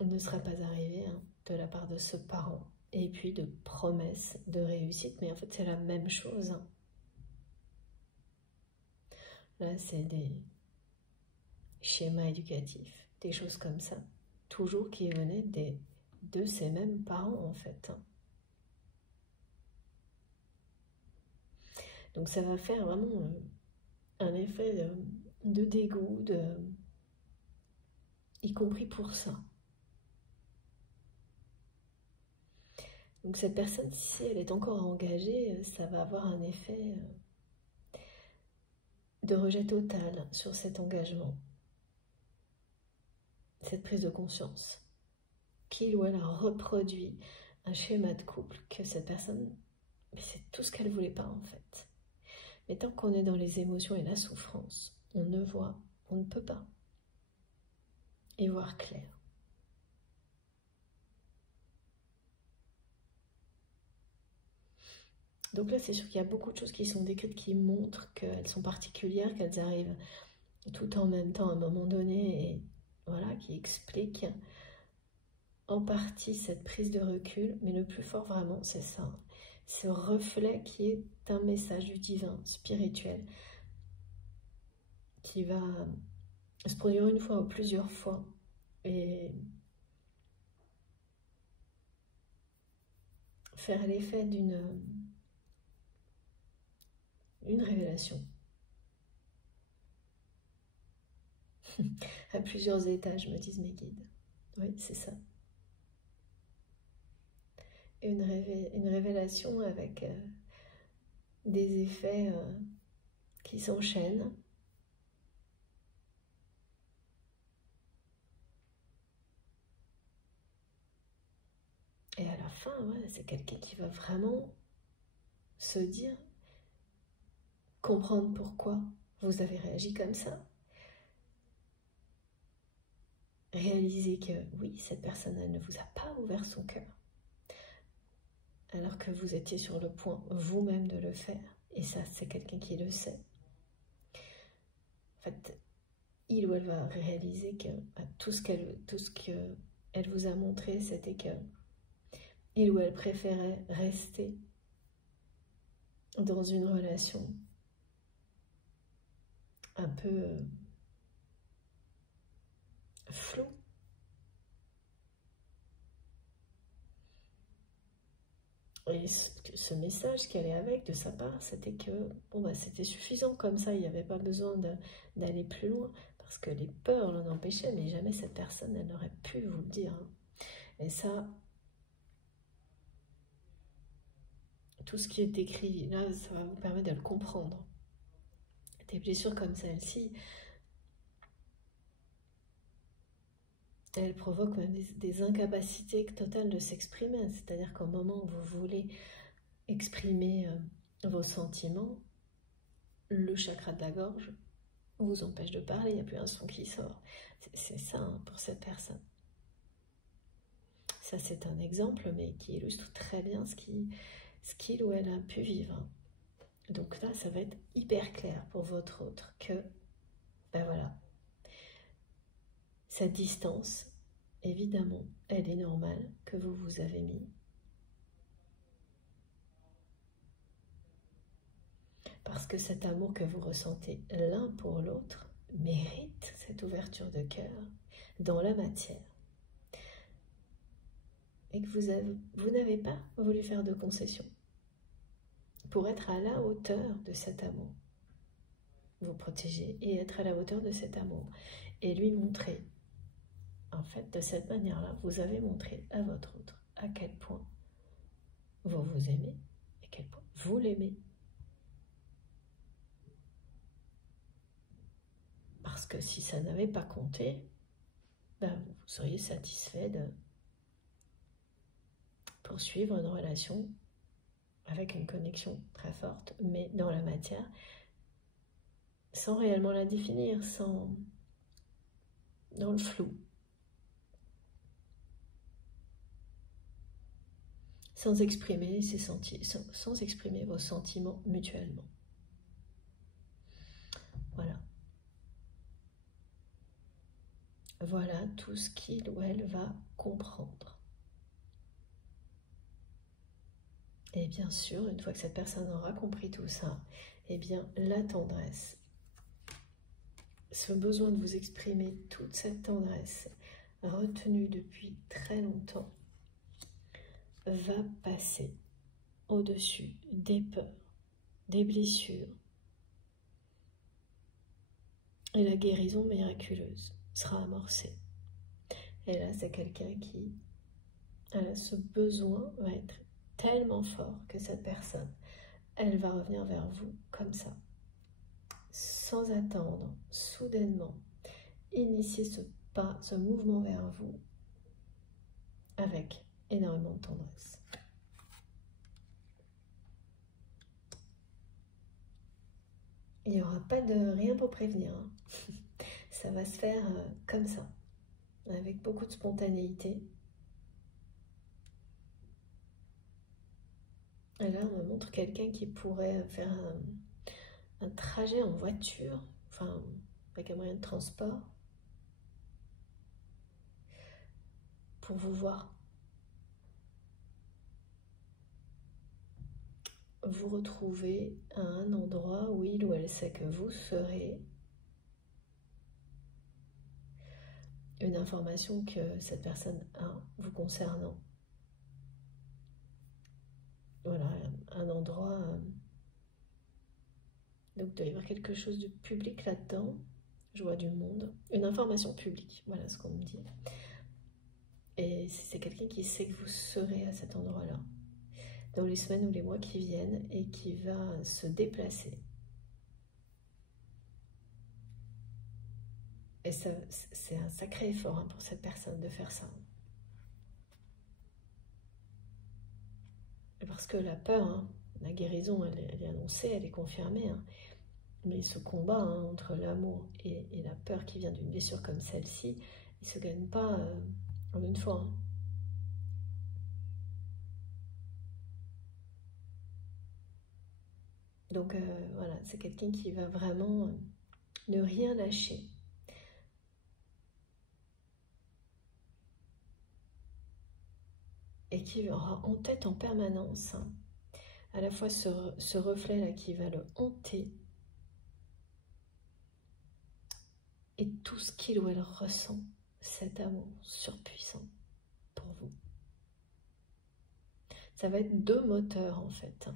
ne serait pas arrivé hein, de la part de ce parent. Et puis de promesses de réussite, mais en fait c'est la même chose. Hein. Là c'est des schémas éducatifs, des choses comme ça, toujours qui venaient de ces mêmes parents en fait. Hein. Donc ça va faire vraiment un effet de dégoût, y compris pour ça. Donc cette personne, si elle est encore engagée, ça va avoir un effet de rejet total sur cet engagement, cette prise de conscience, qu'il ou elle a reproduit un schéma de couple que cette personne, mais c'est tout ce qu'elle voulait pas en fait. Mais tant qu'on est dans les émotions et la souffrance, on ne voit, on ne peut pas y voir clair. Donc là, c'est sûr qu'il y a beaucoup de choses qui sont décrites qui montrent qu'elles sont particulières, qu'elles arrivent tout en même temps à un moment donné, et voilà, qui expliquent en partie cette prise de recul, mais le plus fort vraiment, c'est ça. Ce reflet qui est un message du divin, spirituel, qui va se produire une fois ou plusieurs fois, et faire l'effet d'une révélation. À plusieurs étages, me disent mes guides. Oui, c'est ça. Une révélation avec des effets qui s'enchaînent. Et à la fin, ouais, c'est quelqu'un qui va vraiment se dire, comprendre pourquoi vous avez réagi comme ça. Réaliser que oui, cette personne, elle ne vous a pas ouvert son cœur. Alors que vous étiez sur le point vous-même de le faire. Et ça, c'est quelqu'un qui le sait. En fait, il ou elle va réaliser que tout ce qu'elle vous a montré, c'était que il ou elle préférait rester dans une relation un peu floue. Et ce message qu'elle est avec de sa part, c'était que bon, c'était suffisant comme ça, il n'y avait pas besoin d'aller plus loin, parce que les peurs l'en empêchaient, mais jamais cette personne, elle n'aurait pu vous le dire. Et ça, tout ce qui est écrit là, ça va vous permettre de le comprendre. Des blessures comme celle-ci, elles provoquent même des incapacités totales de s'exprimer. C'est-à-dire qu'au moment où vous voulez exprimer vos sentiments, le chakra de la gorge vous empêche de parler, il n'y a plus un son qui sort. C'est ça hein, pour cette personne. Ça, c'est un exemple, mais qui illustre très bien ce qu'il ou elle a pu vivre. Donc là, ça va être hyper clair pour votre autre que, ben voilà, cette distance, évidemment, elle est normale que vous avez mis. Parce que cet amour que vous ressentez l'un pour l'autre mérite cette ouverture de cœur dans la matière. Et que vous n'avez pas voulu faire de concession pour être à la hauteur de cet amour. Vous protéger et être à la hauteur de cet amour. Et lui montrer, en fait, de cette manière-là, vous avez montré à votre autre à quel point vous vous aimez et à quel point vous l'aimez. Parce que si ça n'avait pas compté, ben vous seriez satisfait de poursuivre une relation avec une connexion très forte, mais dans la matière, sans réellement la définir, dans le flou. Sans exprimer sans exprimer vos sentiments mutuellement. Voilà. Voilà tout ce qu'il ou elle va comprendre. Et bien sûr, une fois que cette personne aura compris tout ça, eh bien, la tendresse, ce besoin de vous exprimer toute cette tendresse retenue depuis très longtemps, va passer au-dessus des peurs, des blessures, et la guérison miraculeuse sera amorcée. Et là, c'est quelqu'un qui, ce besoin va être tellement fort que cette personne, elle va revenir vers vous comme ça, sans attendre, soudainement, initier ce pas, ce mouvement vers vous avec énormément de tendresse. Il n'y aura pas de rien pour prévenir, hein. Ça va se faire comme ça, avec beaucoup de spontanéité. Et là, on me montre quelqu'un qui pourrait faire un trajet en voiture, enfin, avec un moyen de transport, pour vous voir. Vous retrouver à un endroit où il ou elle sait que vous serez. Une information que cette personne a vous concernant. Voilà, un endroit. Donc, il doit y avoir quelque chose de public là-dedans. Je vois du monde. Une information publique, voilà ce qu'on me dit. Et c'est quelqu'un qui sait que vous serez à cet endroit-là, dans les semaines ou les mois qui viennent, et qui va se déplacer. Et c'est un sacré effort hein, pour cette personne de faire ça. Parce que la peur, hein, la guérison, elle est annoncée, elle est confirmée. Hein. Mais ce combat hein, entre l'amour et la peur qui vient d'une blessure comme celle-ci, il ne se gagne pas en une fois. Hein. Donc voilà, c'est quelqu'un qui va vraiment ne rien lâcher. Et qui aura en tête en permanence hein, à la fois ce reflet-là qui va le hanter et tout ce qu'il ou elle ressent, cet amour surpuissant pour vous. Ça va être deux moteurs en fait,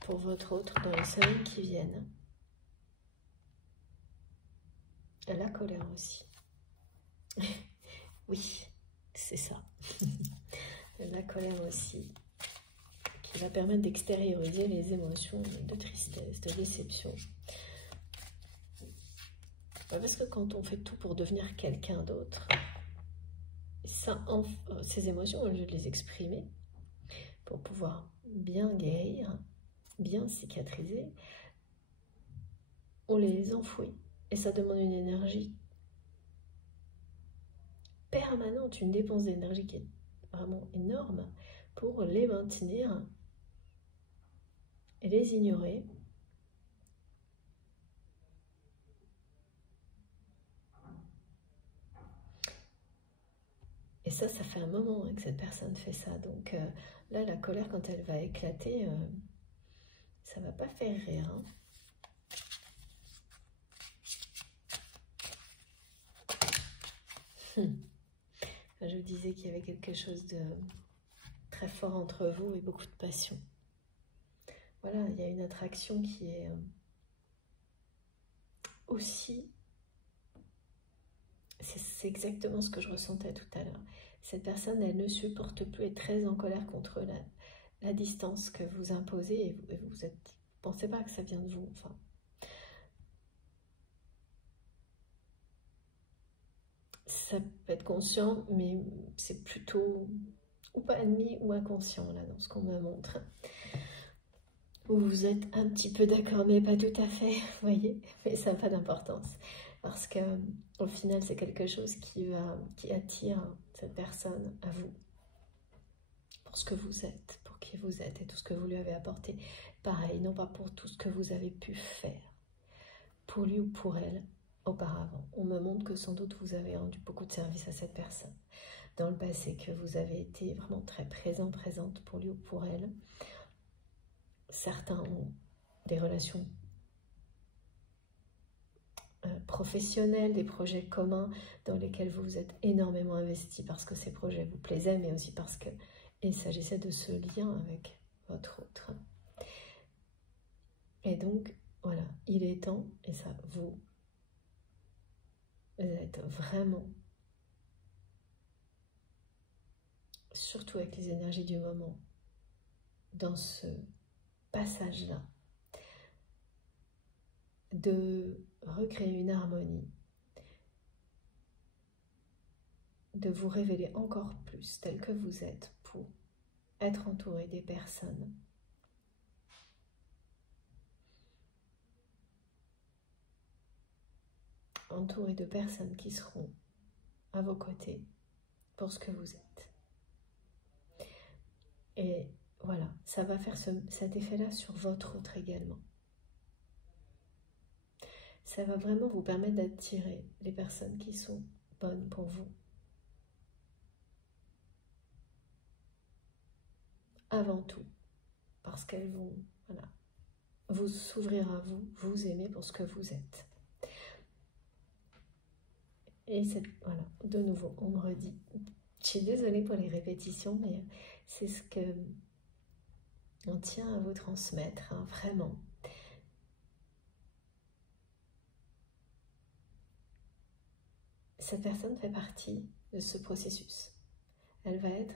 pour votre autre dans les semaines qui viennent. La colère aussi. Oui, c'est ça. La colère aussi, qui va permettre d'extérioriser les émotions de tristesse, de déception. Parce que quand on fait tout pour devenir quelqu'un d'autre, ces émotions, au lieu de les exprimer, pour pouvoir bien guérir, bien cicatriser, on les enfouit. Et ça demande une énergie permanente, une dépense d'énergie qui est vraiment énorme pour les maintenir et les ignorer. Et ça fait un moment hein, que cette personne fait ça. Donc là, la colère, quand elle va éclater, ça va pas faire rire. Hein. Je vous disais qu'il y avait quelque chose de très fort entre vous et beaucoup de passion. Voilà, il y a une attraction qui est aussi... C'est exactement ce que je ressentais tout à l'heure. Cette personne, elle ne supporte plus, est très en colère contre la distance que vous imposez et vous pensez pas que ça vient de vous. Enfin, ça peut être conscient, mais c'est plutôt ou pas admis ou inconscient là dans ce qu'on me montre. Vous êtes un petit peu d'accord, mais pas tout à fait, vous voyez, mais ça n'a pas d'importance. Parce que au final, c'est quelque chose qui attire cette personne à vous. Pour ce que vous êtes, pour qui vous êtes et tout ce que vous lui avez apporté. Pareil, non pas pour tout ce que vous avez pu faire, pour lui ou pour elle, auparavant. On me montre que sans doute vous avez rendu beaucoup de service à cette personne. Dans le passé, que vous avez été vraiment très présente pour lui ou pour elle. Certains ont des relations professionnels, des projets communs dans lesquels vous vous êtes énormément investi parce que ces projets vous plaisaient, mais aussi parce qu'il s'agissait de ce lien avec votre autre. Et donc, voilà, il est temps, et ça, vous êtes vraiment surtout avec les énergies du moment, dans ce passage-là, de recréer une harmonie, de vous révéler encore plus tel que vous êtes pour être entouré des personnes entouré de personnes qui seront à vos côtés pour ce que vous êtes. Et voilà, ça va faire cet effet-là sur votre autre également. Ça va vraiment vous permettre d'attirer les personnes qui sont bonnes pour vous. Avant tout, parce qu'elles vont vous s'ouvrir à vous, vous aimer pour ce que vous êtes. Et voilà, de nouveau, on me redit. Je suis désolée pour les répétitions, mais c'est ce que on tient à vous transmettre, hein, vraiment. Cette personne fait partie de ce processus. Elle va être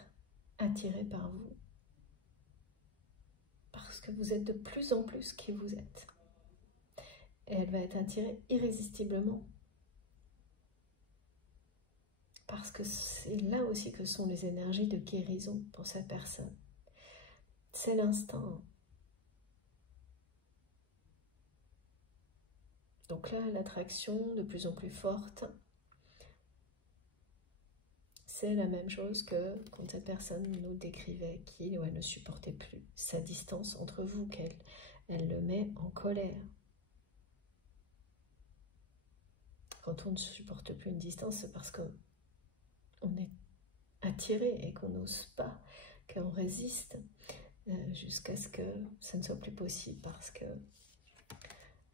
attirée par vous. Parce que vous êtes de plus en plus qui vous êtes. Et elle va être attirée irrésistiblement. Parce que c'est là aussi que sont les énergies de guérison pour cette personne. C'est l'instinct. Donc là, l'attraction de plus en plus forte, c'est la même chose que quand cette personne nous décrivait qu'il ou elle ne supportait plus sa distance entre vous, qu'elle le met en colère. Quand on ne supporte plus une distance, c'est parce qu'on est attiré et qu'on n'ose pas, qu'on résiste jusqu'à ce que ça ne soit plus possible, parce que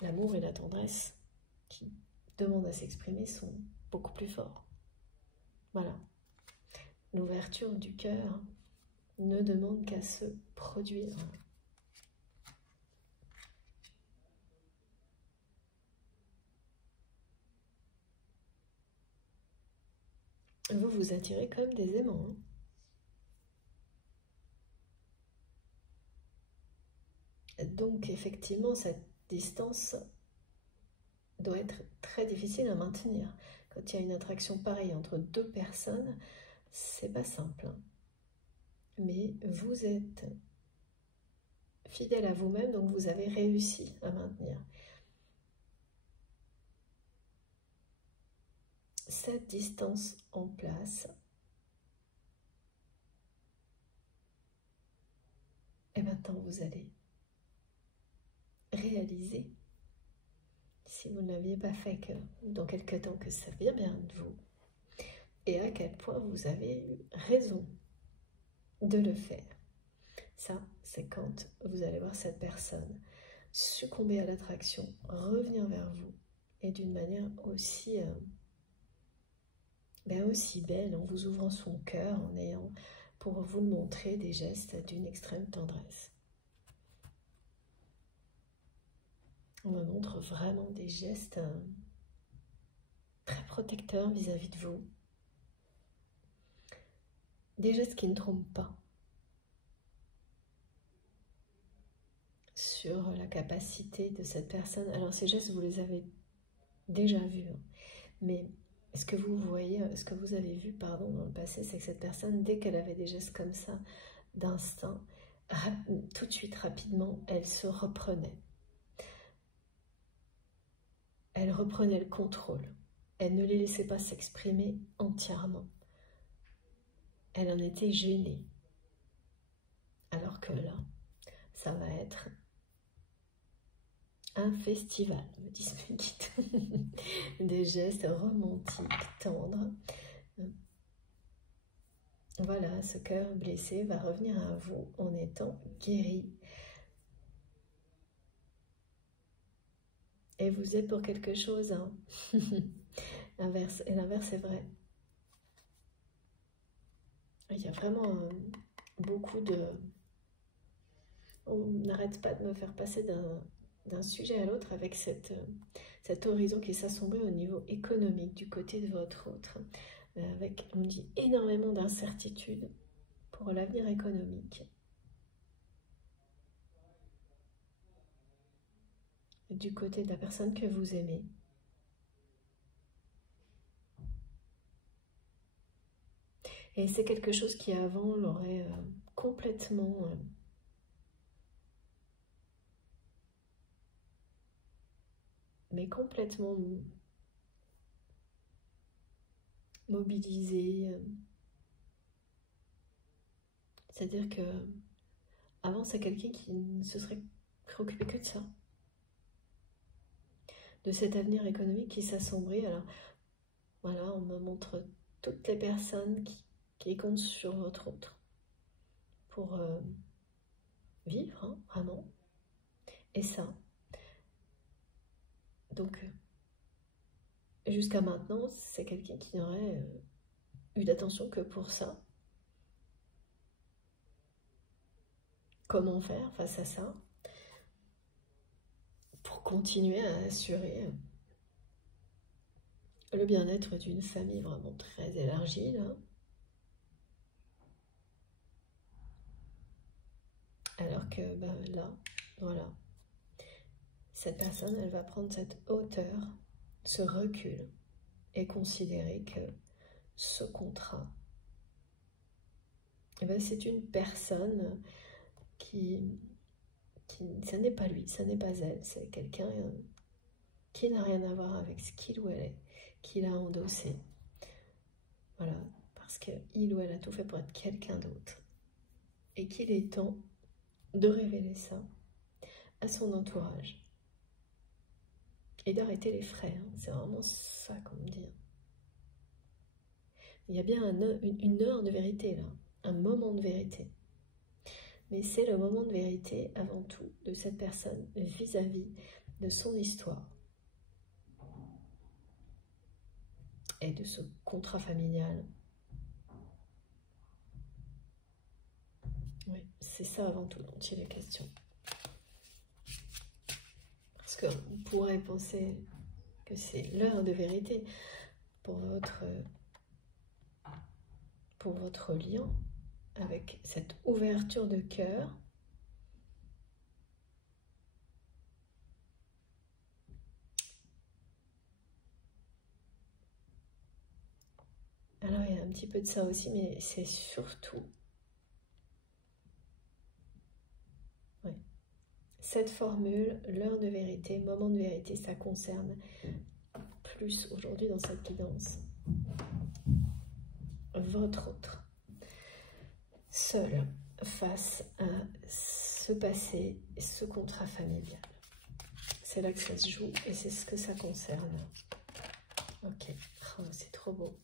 l'amour et la tendresse qui demandent à s'exprimer sont beaucoup plus forts. Voilà. L'ouverture du cœur ne demande qu'à se produire. Vous vous attirez comme des aimants. Donc effectivement, cette distance doit être très difficile à maintenir. Quand il y a une attraction pareille entre deux personnes, c'est pas simple. Mais vous êtes fidèle à vous-même, donc vous avez réussi à maintenir cette distance en place. Et maintenant, vous allez réaliser, si vous ne l'aviez pas fait que dans quelque temps, que ça vient bien de vous, et à quel point vous avez eu raison de le faire. Ça, c'est quand vous allez voir cette personne succomber à l'attraction, revenir vers vous, et d'une manière aussi, aussi belle, en vous ouvrant son cœur, en ayant pour vous le montrer des gestes d'une extrême tendresse. On me montre vraiment des gestes très protecteurs vis-à-vis de vous. Des gestes qui ne trompent pas sur la capacité de cette personne. Alors ces gestes, vous les avez déjà vus, hein. Mais ce que vous avez vu, dans le passé, c'est que cette personne, dès qu'elle avait des gestes comme ça, d'instinct, tout de suite, rapidement, elle se reprenait. Elle reprenait le contrôle. Elle ne les laissait pas s'exprimer entièrement. Elle en était gênée. Alors que là, ça va être un festival, me disent mes guides. Des gestes romantiques, tendres. Voilà, ce cœur blessé va revenir à vous en étant guéri. Et vous êtes pour quelque chose, hein. Et l'inverse est vrai. Il y a vraiment beaucoup de... On n'arrête pas de me faire passer d'un sujet à l'autre avec cet horizon qui s'assombrit au niveau économique du côté de votre autre. Avec, on me dit, énormément d'incertitudes. pour l'avenir économique du côté de la personne que vous aimez. Et c'est quelque chose qui avant l'aurait complètement mais complètement mobilisé. C'est-à-dire que avant c'est quelqu'un qui ne se serait préoccupé que de ça, de cet avenir économique qui s'assombrit. Alors voilà, on me montre toutes les personnes qui comptent sur votre autre pour vivre, hein, vraiment. Et ça, donc jusqu'à maintenant, c'est quelqu'un qui n'aurait eu d'attention que pour ça. Comment faire face à ça pour continuer à assurer le bien-être d'une famille vraiment très élargie, là. Alors que là, voilà, cette personne, elle va prendre cette hauteur, ce recul et considérer que ce contrat, c'est une personne ça n'est pas lui, ça n'est pas elle, c'est quelqu'un qui n'a rien à voir avec ce qu'il ou elle est, qu'il a endossé. Voilà, parce qu'il ou elle a tout fait pour être quelqu'un d'autre. Et qu'il est temps de révéler ça à son entourage. Et d'arrêter les frais, hein. C'est vraiment ça qu'on me dit. Il y a bien une heure de vérité là, un moment de vérité. Mais c'est le moment de vérité avant tout de cette personne vis-à-vis de son histoire et de ce contrat familial. Oui, c'est ça avant tout dont il est question. Parce qu'on pourrait penser que c'est l'heure de vérité pour votre lien avec cette ouverture de cœur. Alors il y a un petit peu de ça aussi, mais c'est surtout cette formule, l'heure de vérité, moment de vérité, ça concerne plus aujourd'hui dans cette guidance votre autre, seul face à ce passé, ce contrat familial. C'est là que ça se joue et c'est ce que ça concerne. Ok, oh, c'est trop beau.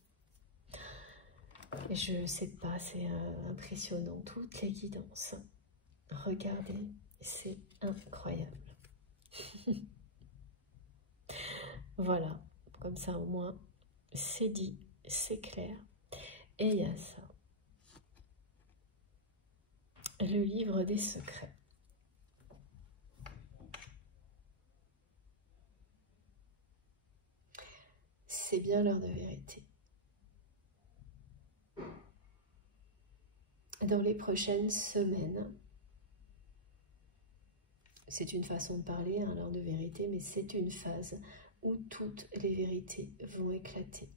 Et je sais pas, c'est impressionnant, toutes les guidances. Regardez, c'est incroyable. Voilà, comme ça au moins, c'est dit, c'est clair. Et il y a ça. Le livre des secrets. C'est bien l'heure de vérité. Dans les prochaines semaines, c'est une façon de parler, hein, l'heure de vérité, mais c'est une phase où toutes les vérités vont éclater.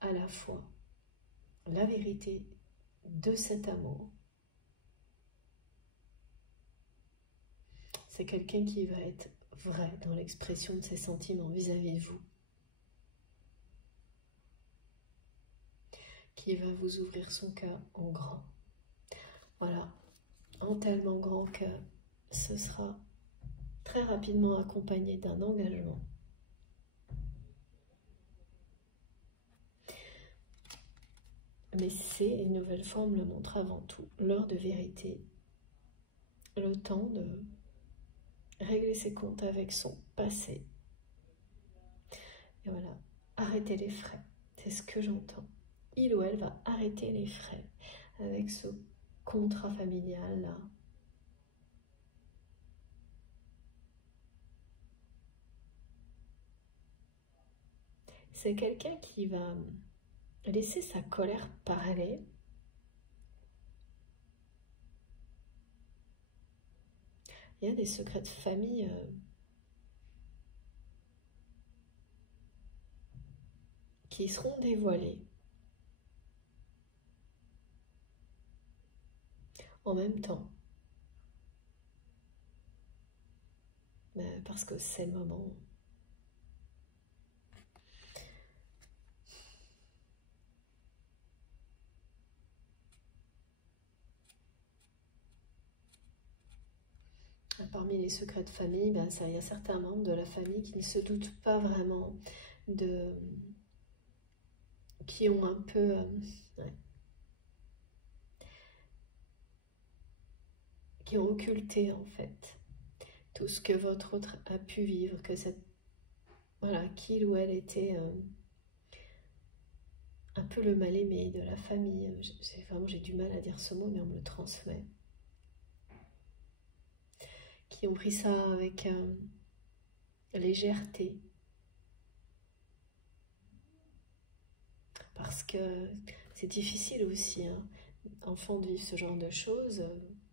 À la fois la vérité de cet amour. C'est quelqu'un qui va être vrai dans l'expression de ses sentiments vis-à-vis de vous. Qui va vous ouvrir son cœur en grand. Voilà, en tellement grand que ce sera très rapidement accompagné d'un engagement. Mais c'est, une nouvelle forme le montre avant tout, l'heure de vérité, le temps de régler ses comptes avec son passé. Et voilà, arrêter les frais, c'est ce que j'entends. Il ou elle va arrêter les frais avec ce contrat familial là. C'est quelqu'un qui va laisser sa colère parler il y a des secrets de famille qui seront dévoilés. En même temps, parce que c'est le moment. Parmi les secrets de famille, il y a certains membres de la famille qui ne se doutent pas vraiment qui ont un peu... ouais, qui ont occulté en fait tout ce que votre autre a pu vivre, que voilà, qu'il ou elle était un peu le mal-aimé de la famille. J'ai du mal à dire ce mot, mais on me le transmet. Qui ont pris ça avec légèreté. Parce que c'est difficile aussi, hein, enfant, de vivre ce genre de choses,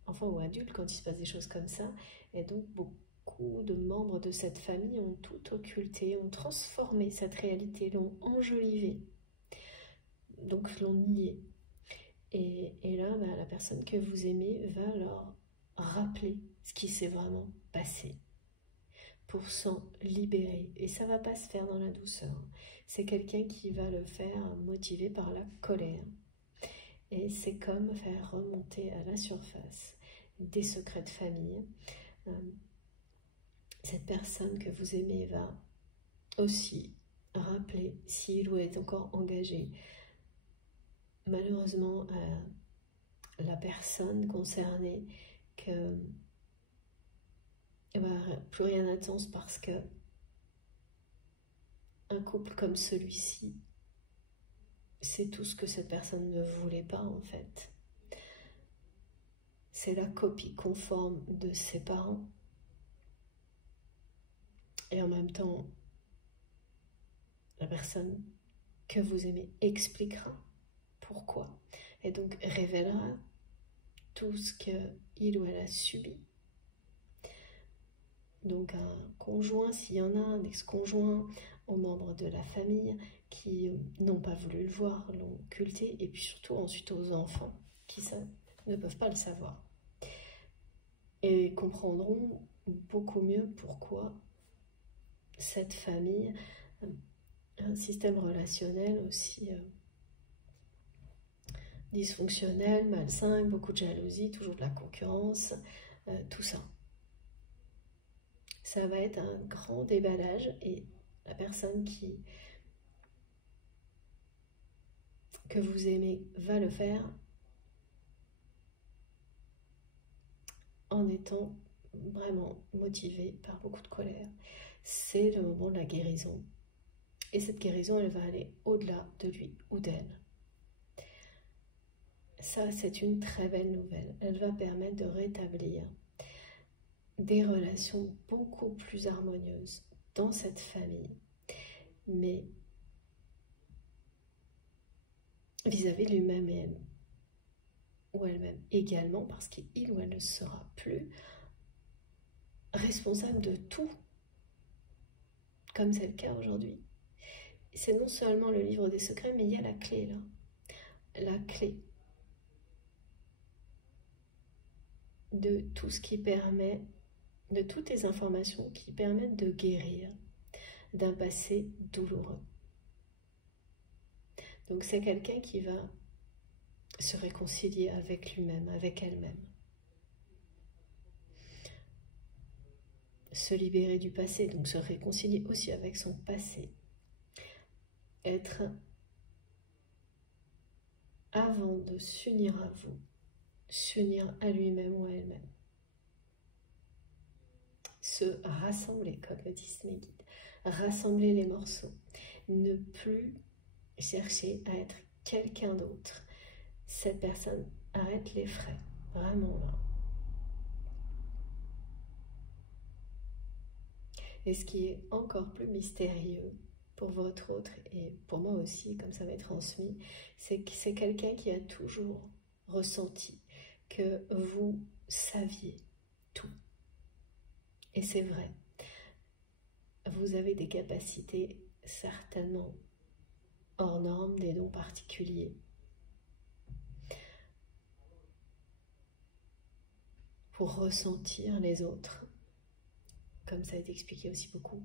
enfant ou adulte, quand il se passe des choses comme ça. Et donc, beaucoup de membres de cette famille ont tout occulté, ont transformé cette réalité, l'ont enjolivé, donc l'ont nié. Et là, la personne que vous aimez va leur rappeler ce qui s'est vraiment passé pour s'en libérer. Et ça ne va pas se faire dans la douceur. C'est quelqu'un qui va le faire motivé par la colère. Et c'est comme faire remonter à la surface des secrets de famille. Cette personne que vous aimez va aussi rappeler, s'il ou elle est encore engagé, malheureusement à la personne concernée, que plus rien n'a de sens parce que un couple comme celui-ci, c'est tout ce que cette personne ne voulait pas en fait. C'est la copie conforme de ses parents. Et en même temps, la personne que vous aimez expliquera pourquoi. Et donc révélera tout ce qu'il ou elle a subi. Donc un conjoint, s'il y en a, un ex-conjoint, aux membres de la famille qui n'ont pas voulu le voir, l'ont occulté, et puis surtout ensuite aux enfants qui ne peuvent pas le savoir. Et comprendront beaucoup mieux pourquoi cette famille, un système relationnel aussi dysfonctionnel, malsain, beaucoup de jalousie, toujours de la concurrence, tout ça. Ça va être un grand déballage et la personne que vous aimez va le faire en étant vraiment motivé par beaucoup de colère. C'est le moment de la guérison. Et cette guérison, elle va aller au-delà de lui ou d'elle. Ça, c'est une très belle nouvelle. Elle va permettre de rétablir des relations beaucoup plus harmonieuses dans cette famille, mais vis-à-vis de lui-même et elle, ou elle-même également, parce qu'il ou elle ne sera plus responsable de tout, comme c'est le cas aujourd'hui. C'est non seulement le livre des secrets, mais il y a la clé là, la clé de tout ce qui permet, de toutes les informations qui permettent de guérir d'un passé douloureux. Donc c'est quelqu'un qui va se réconcilier avec lui-même, avec elle-même. Se libérer du passé, donc se réconcilier aussi avec son passé. Être, avant de s'unir à vous, s'unir à lui-même ou à elle-même. Se rassembler, comme le Disney Guide. Rassembler les morceaux. Ne plus chercher à être quelqu'un d'autre. Cette personne arrête les frais. Vraiment là. Et ce qui est encore plus mystérieux pour votre autre et pour moi aussi, comme ça m'est transmis, c'est que c'est quelqu'un qui a toujours ressenti que vous saviez tout. Et c'est vrai, vous avez des capacités certainement hors normes, des dons particuliers. Pour ressentir les autres, comme ça a été expliqué aussi beaucoup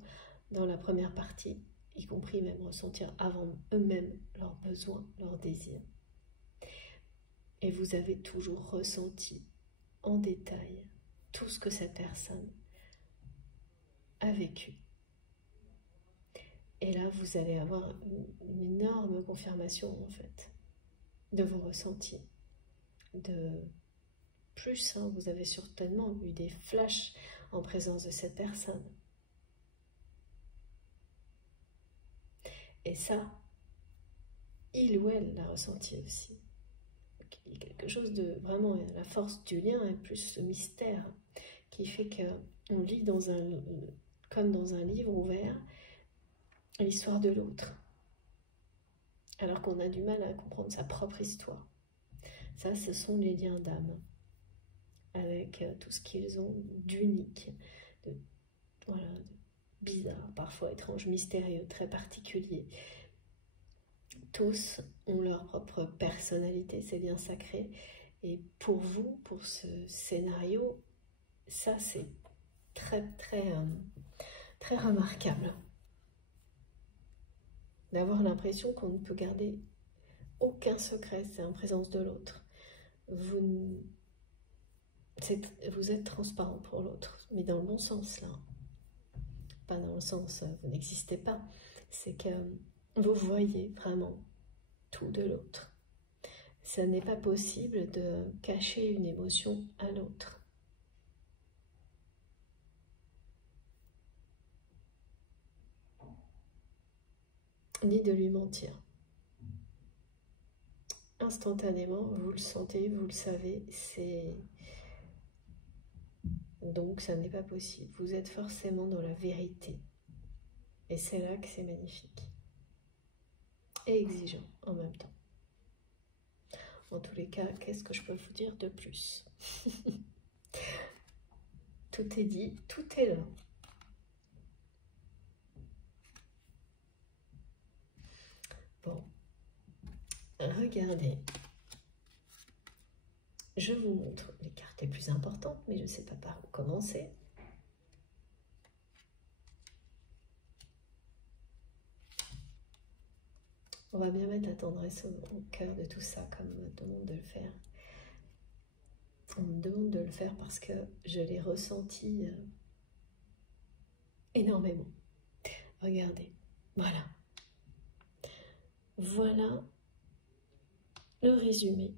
dans la première partie, y compris même ressentir avant eux-mêmes leurs besoins, leurs désirs. Et vous avez toujours ressenti en détail tout ce que cette personne a vécu. Et là, vous allez avoir une énorme confirmation, en fait, de vos ressentis. Plus, vous avez certainement eu des flashs en présence de cette personne. Et ça, il ou elle l'a ressenti aussi. Il y a quelque chose de vraiment, la force du lien et plus ce mystère qui fait qu'on lit comme dans un livre ouvert l'histoire de l'autre, alors qu'on a du mal à comprendre sa propre histoire. Ça, ce sont les liens d'âme, avec tout ce qu'ils ont d'unique, de bizarre, parfois étrange, mystérieux, très particulier. Tous ont leur propre personnalité, ces liens sacrés. Et pour vous, pour ce scénario, ça c'est très remarquable. D'avoir l'impression qu'on ne peut garder aucun secret, c'est en présence de l'autre. Vous êtes transparent pour l'autre, mais dans le bon sens là. Pas dans le sens vous n'existez pas, c'est que vous voyez vraiment tout de l'autre. Ce n'est pas possible de cacher une émotion à l'autre. Ni de lui mentir. Instantanément, vous le sentez, vous le savez, donc ça n'est pas possible. Vous êtes forcément dans la vérité. Et c'est là que c'est magnifique. Et exigeant en même temps. En tous les cas, qu'est-ce que je peux vous dire de plus? Tout est dit, tout est là. Bon, regardez. Je vous montre les cartes les plus importantes, mais je ne sais pas par où commencer. On va bien mettre la tendresse au cœur de tout ça, comme on me demande de le faire. On me demande de le faire parce que je l'ai ressenti énormément. Regardez, voilà. Voilà le résumé.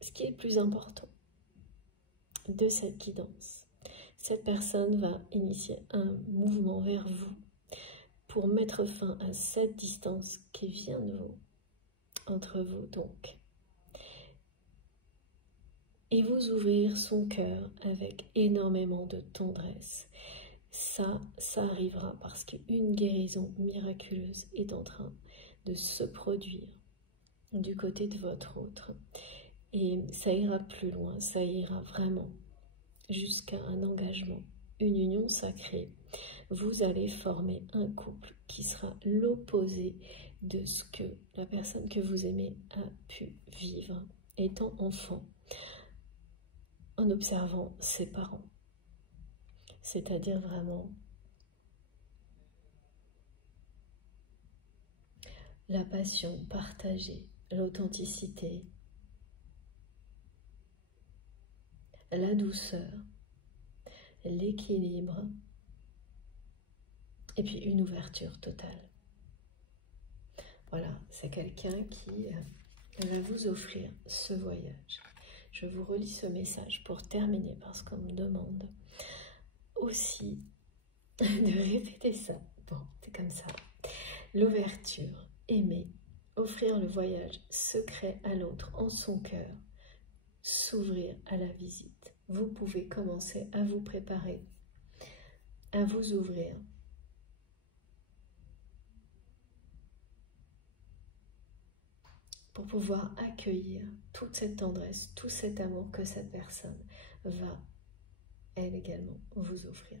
Ce qui est le plus important de cette guidance. Cette personne va initier un mouvement vers vous pour mettre fin à cette distance qui vient de vous, entre vous donc, et vous ouvrir son cœur avec énormément de tendresse. Ça arrivera parce qu'une guérison miraculeuse est en train de se produire du côté de votre autre. Et ça ira plus loin, ça ira vraiment jusqu'à un engagement, une union sacrée. Vous allez former un couple qui sera l'opposé de ce que la personne que vous aimez a pu vivre étant enfant, en observant ses parents. C'est-à-dire vraiment la passion partagée, l'authenticité, la douceur, l'équilibre, et puis une ouverture totale. Voilà, c'est quelqu'un qui va vous offrir ce voyage. Je vous relis ce message pour terminer parce qu'on me demande aussi de répéter ça. Bon, c'est comme ça. L'ouverture, aimer, offrir le voyage secret à l'autre en son cœur, s'ouvrir à la visite. Vous pouvez commencer à vous préparer, à vous ouvrir. Pour pouvoir accueillir toute cette tendresse, tout cet amour que cette personne va elle également, vous offrir.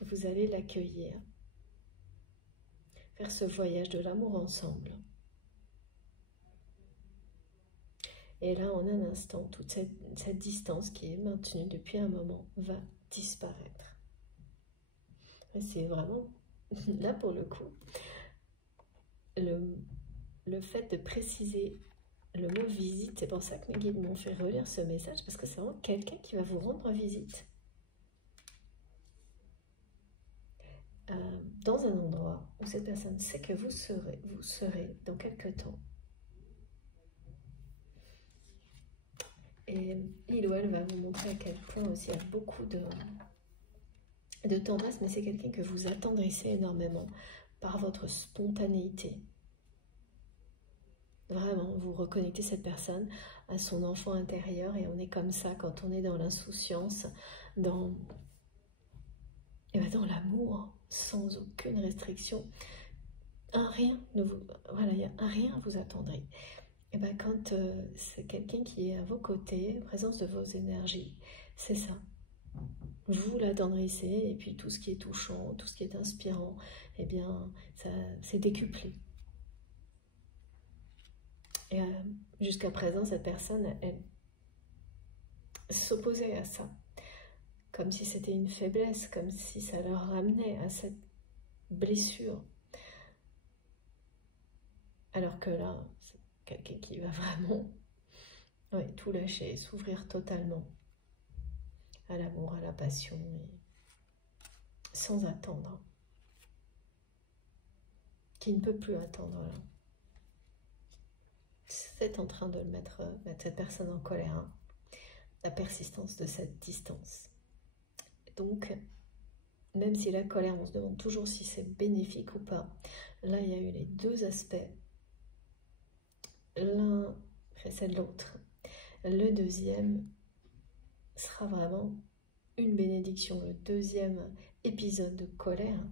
Vous allez l'accueillir, faire ce voyage de l'amour ensemble. Et là, en un instant, toute cette distance qui est maintenue depuis un moment va disparaître. C'est vraiment, là pour le coup, le fait de préciser le mot visite, c'est pour ça que mes guides m'ont fait relire ce message, parce que c'est vraiment quelqu'un qui va vous rendre visite. Dans un endroit où cette personne sait que vous serez dans quelques temps. Et il ou elle va vous montrer à quel point aussi il y a beaucoup de tendresse, mais c'est quelqu'un que vous attendrissez énormément par votre spontanéité. Vraiment, vous reconnectez cette personne à son enfant intérieur et on est comme ça quand on est dans l'insouciance, dans l'amour, sans aucune restriction. Un rien ne vous, voilà, il y a un rien vous attendrez. Et bien quand c'est quelqu'un qui est à vos côtés, en présence de vos énergies, c'est ça. Vous l'attendrissez et puis tout ce qui est touchant, tout ce qui est inspirant, eh bien, c'est décuplé. Et jusqu'à présent, cette personne, elle s'opposait à ça. Comme si c'était une faiblesse, comme si ça leur ramenait à cette blessure. Alors que là, c'est quelqu'un qui va vraiment tout lâcher, s'ouvrir totalement à l'amour, à la passion, et sans attendre. Qui ne peut plus attendre là. C'est en train de mettre cette personne en colère, hein. La persistance de cette distance. Donc, même si la colère, on se demande toujours si c'est bénéfique ou pas, là, il y a eu les deux aspects. L'un précède l'autre. Le deuxième sera vraiment une bénédiction. Le deuxième épisode de colère,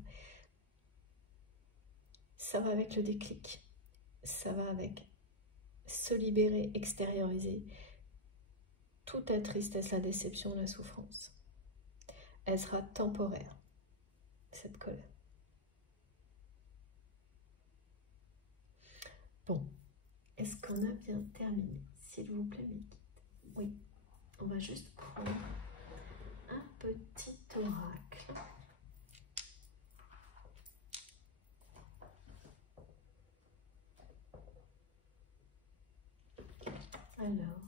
ça va avec le déclic. Ça va avec se libérer, extérioriser toute la tristesse, la déception, la souffrance. Elle sera temporaire, cette colère. Bon, est-ce qu'on a bien terminé? S'il vous plaît, mes guides. Oui, on va juste prendre un petit oracle. Alors,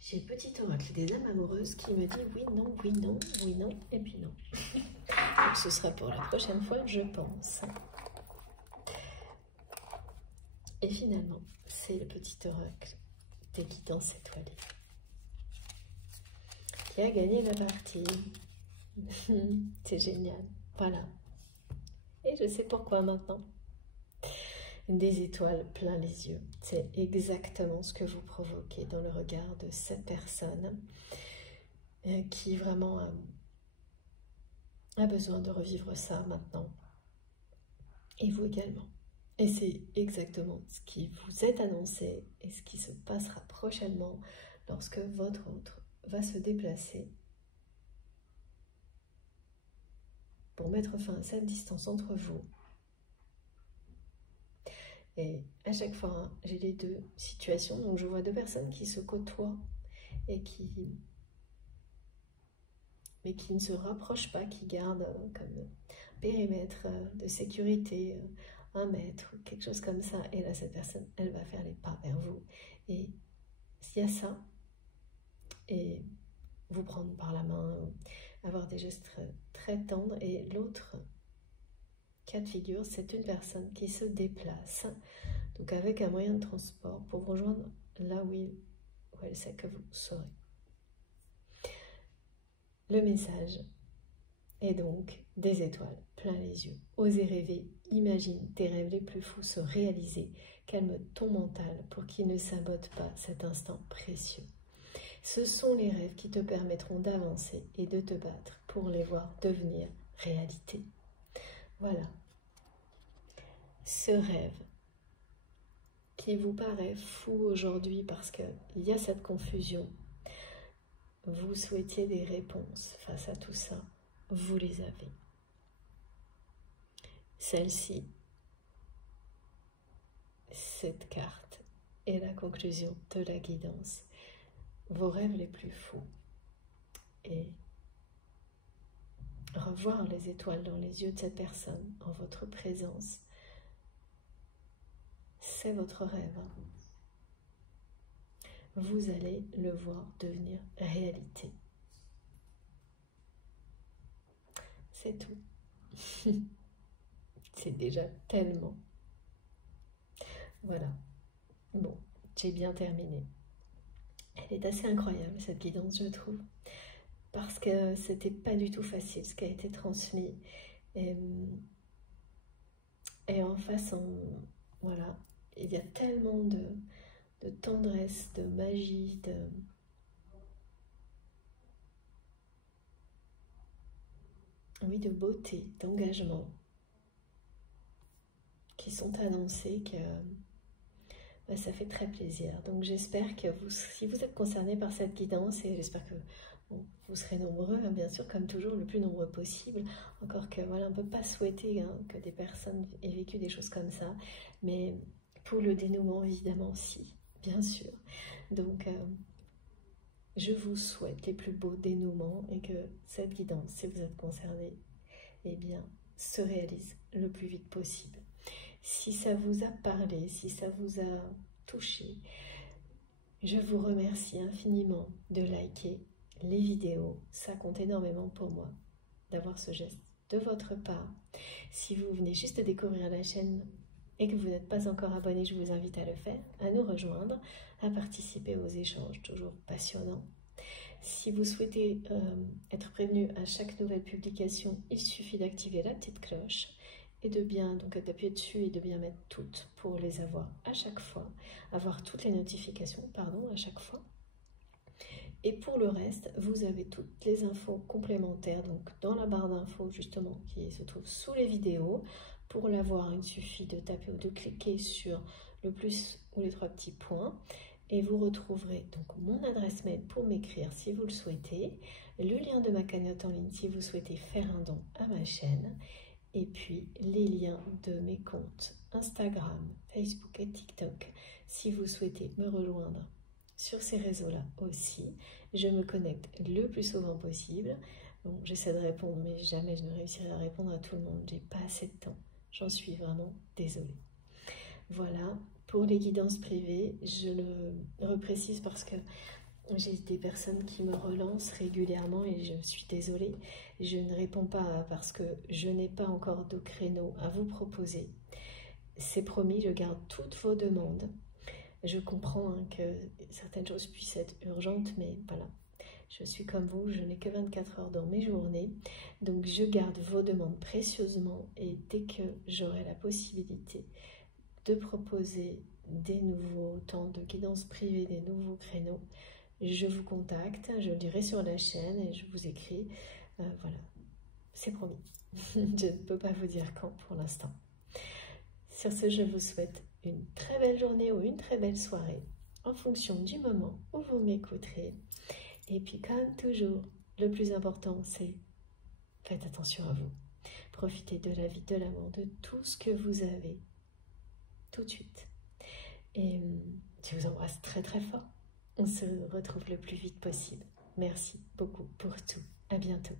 j'ai petit oracle des âmes amoureuses qui me dit oui, non, oui, non, oui, non, et puis non. Donc ce sera pour la prochaine fois, je pense. Et finalement, c'est le petit oracle des guidances étoilées qui a gagné la partie. C'est génial. Voilà. Et je sais pourquoi maintenant. Des étoiles plein les yeux. C'est exactement ce que vous provoquez dans le regard de cette personne qui vraiment a besoin de revivre ça maintenant. Et vous également. Et c'est exactement ce qui vous est annoncé et ce qui se passera prochainement lorsque votre autre va se déplacer pour mettre fin à cette distance entre vous. Et à chaque fois, hein, j'ai les deux situations. Donc je vois deux personnes qui se côtoient et mais qui ne se rapprochent pas, qui gardent comme périmètre de sécurité, 1 mètre, quelque chose comme ça. Et là, cette personne, elle va faire les pas vers vous. Et s'il y a ça, et vous prendre par la main, avoir des gestes très tendres. Et l'autre cas de figure, c'est une personne qui se déplace, donc avec un moyen de transport pour vous rejoindre là où elle sait que vous serez. Le message est donc des étoiles plein les yeux. Osez rêver, imagine tes rêves les plus fous se réaliser. Calme ton mental pour qu'il ne sabote pas cet instant précieux. Ce sont les rêves qui te permettront d'avancer et de te battre pour les voir devenir réalité. Voilà. Ce rêve qui vous paraît fou aujourd'hui parce qu'il y a cette confusion, vous souhaitiez des réponses face à tout ça, vous les avez. Celle-ci, cette carte est la conclusion de la guidance. Vos rêves les plus fous et revoir les étoiles dans les yeux de cette personne en votre présence, c'est votre rêve. Vous allez le voir devenir réalité. C'est tout. C'est déjà tellement. Voilà. Bon, j'ai bien terminé. Elle est assez incroyable cette guidance, je trouve. Parce que c'était pas du tout facile ce qui a été transmis. Et en face, voilà, il y a tellement de tendresse, de magie, oui, de beauté, d'engagement qui sont annoncés que ça fait très plaisir. Donc j'espère que si vous êtes concerné par cette guidance, et j'espère que vous serez nombreux, hein, bien sûr, comme toujours, le plus nombreux possible. Encore que, voilà, on ne peut pas souhaiter que des personnes aient vécu des choses comme ça. Mais pour le dénouement, évidemment, si, bien sûr. Donc, je vous souhaite les plus beaux dénouements et que cette guidance, si vous êtes concerné, eh bien, se réalise le plus vite possible. Si ça vous a parlé, si ça vous a touché, je vous remercie infiniment de liker les vidéos. Ça compte énormément pour moi d'avoir ce geste de votre part. Si vous venez juste de découvrir la chaîne et que vous n'êtes pas encore abonné, je vous invite à le faire, à nous rejoindre, à participer aux échanges toujours passionnants. Si vous souhaitez être prévenu à chaque nouvelle publication, il suffit d'activer la petite cloche et de bien d'appuyer dessus et de bien mettre toutes pour les avoir à chaque fois, avoir toutes les notifications, pardon, à chaque fois. Et pour le reste, vous avez toutes les infos complémentaires, donc dans la barre d'infos justement qui se trouve sous les vidéos. Pour l'avoir, il suffit de taper ou de cliquer sur le plus ou les trois petits points. Et vous retrouverez donc mon adresse mail pour m'écrire si vous le souhaitez, le lien de ma cagnotte en ligne si vous souhaitez faire un don à ma chaîne, et puis les liens de mes comptes Instagram, Facebook et TikTok si vous souhaitez me rejoindre sur ces réseaux-là aussi. Je me connecte le plus souvent possible. Bon, j'essaie de répondre, mais jamais je ne réussirai à répondre à tout le monde. J'ai pas assez de temps. J'en suis vraiment désolée. Voilà. Pour les guidances privées, je le reprécise parce que j'ai des personnes qui me relancent régulièrement et je suis désolée. Je ne réponds pas parce que je n'ai pas encore de créneau à vous proposer. C'est promis, je garde toutes vos demandes. Je comprends que certaines choses puissent être urgentes, mais voilà. Je suis comme vous, je n'ai que 24 heures dans mes journées. Donc je garde vos demandes précieusement et dès que j'aurai la possibilité de proposer des nouveaux temps de guidance privée, des nouveaux créneaux, je vous contacte, je le dirai sur la chaîne et je vous écris. Voilà, c'est promis. Je ne peux pas vous dire quand pour l'instant. Sur ce, je vous souhaite une très belle journée ou une très belle soirée en fonction du moment où vous m'écouterez. Et puis comme toujours, le plus important c'est faites attention à vous. Profitez de la vie, de l'amour, de tout ce que vous avez tout de suite. Et je vous embrasse très très fort. On se retrouve le plus vite possible. Merci beaucoup pour tout. À bientôt.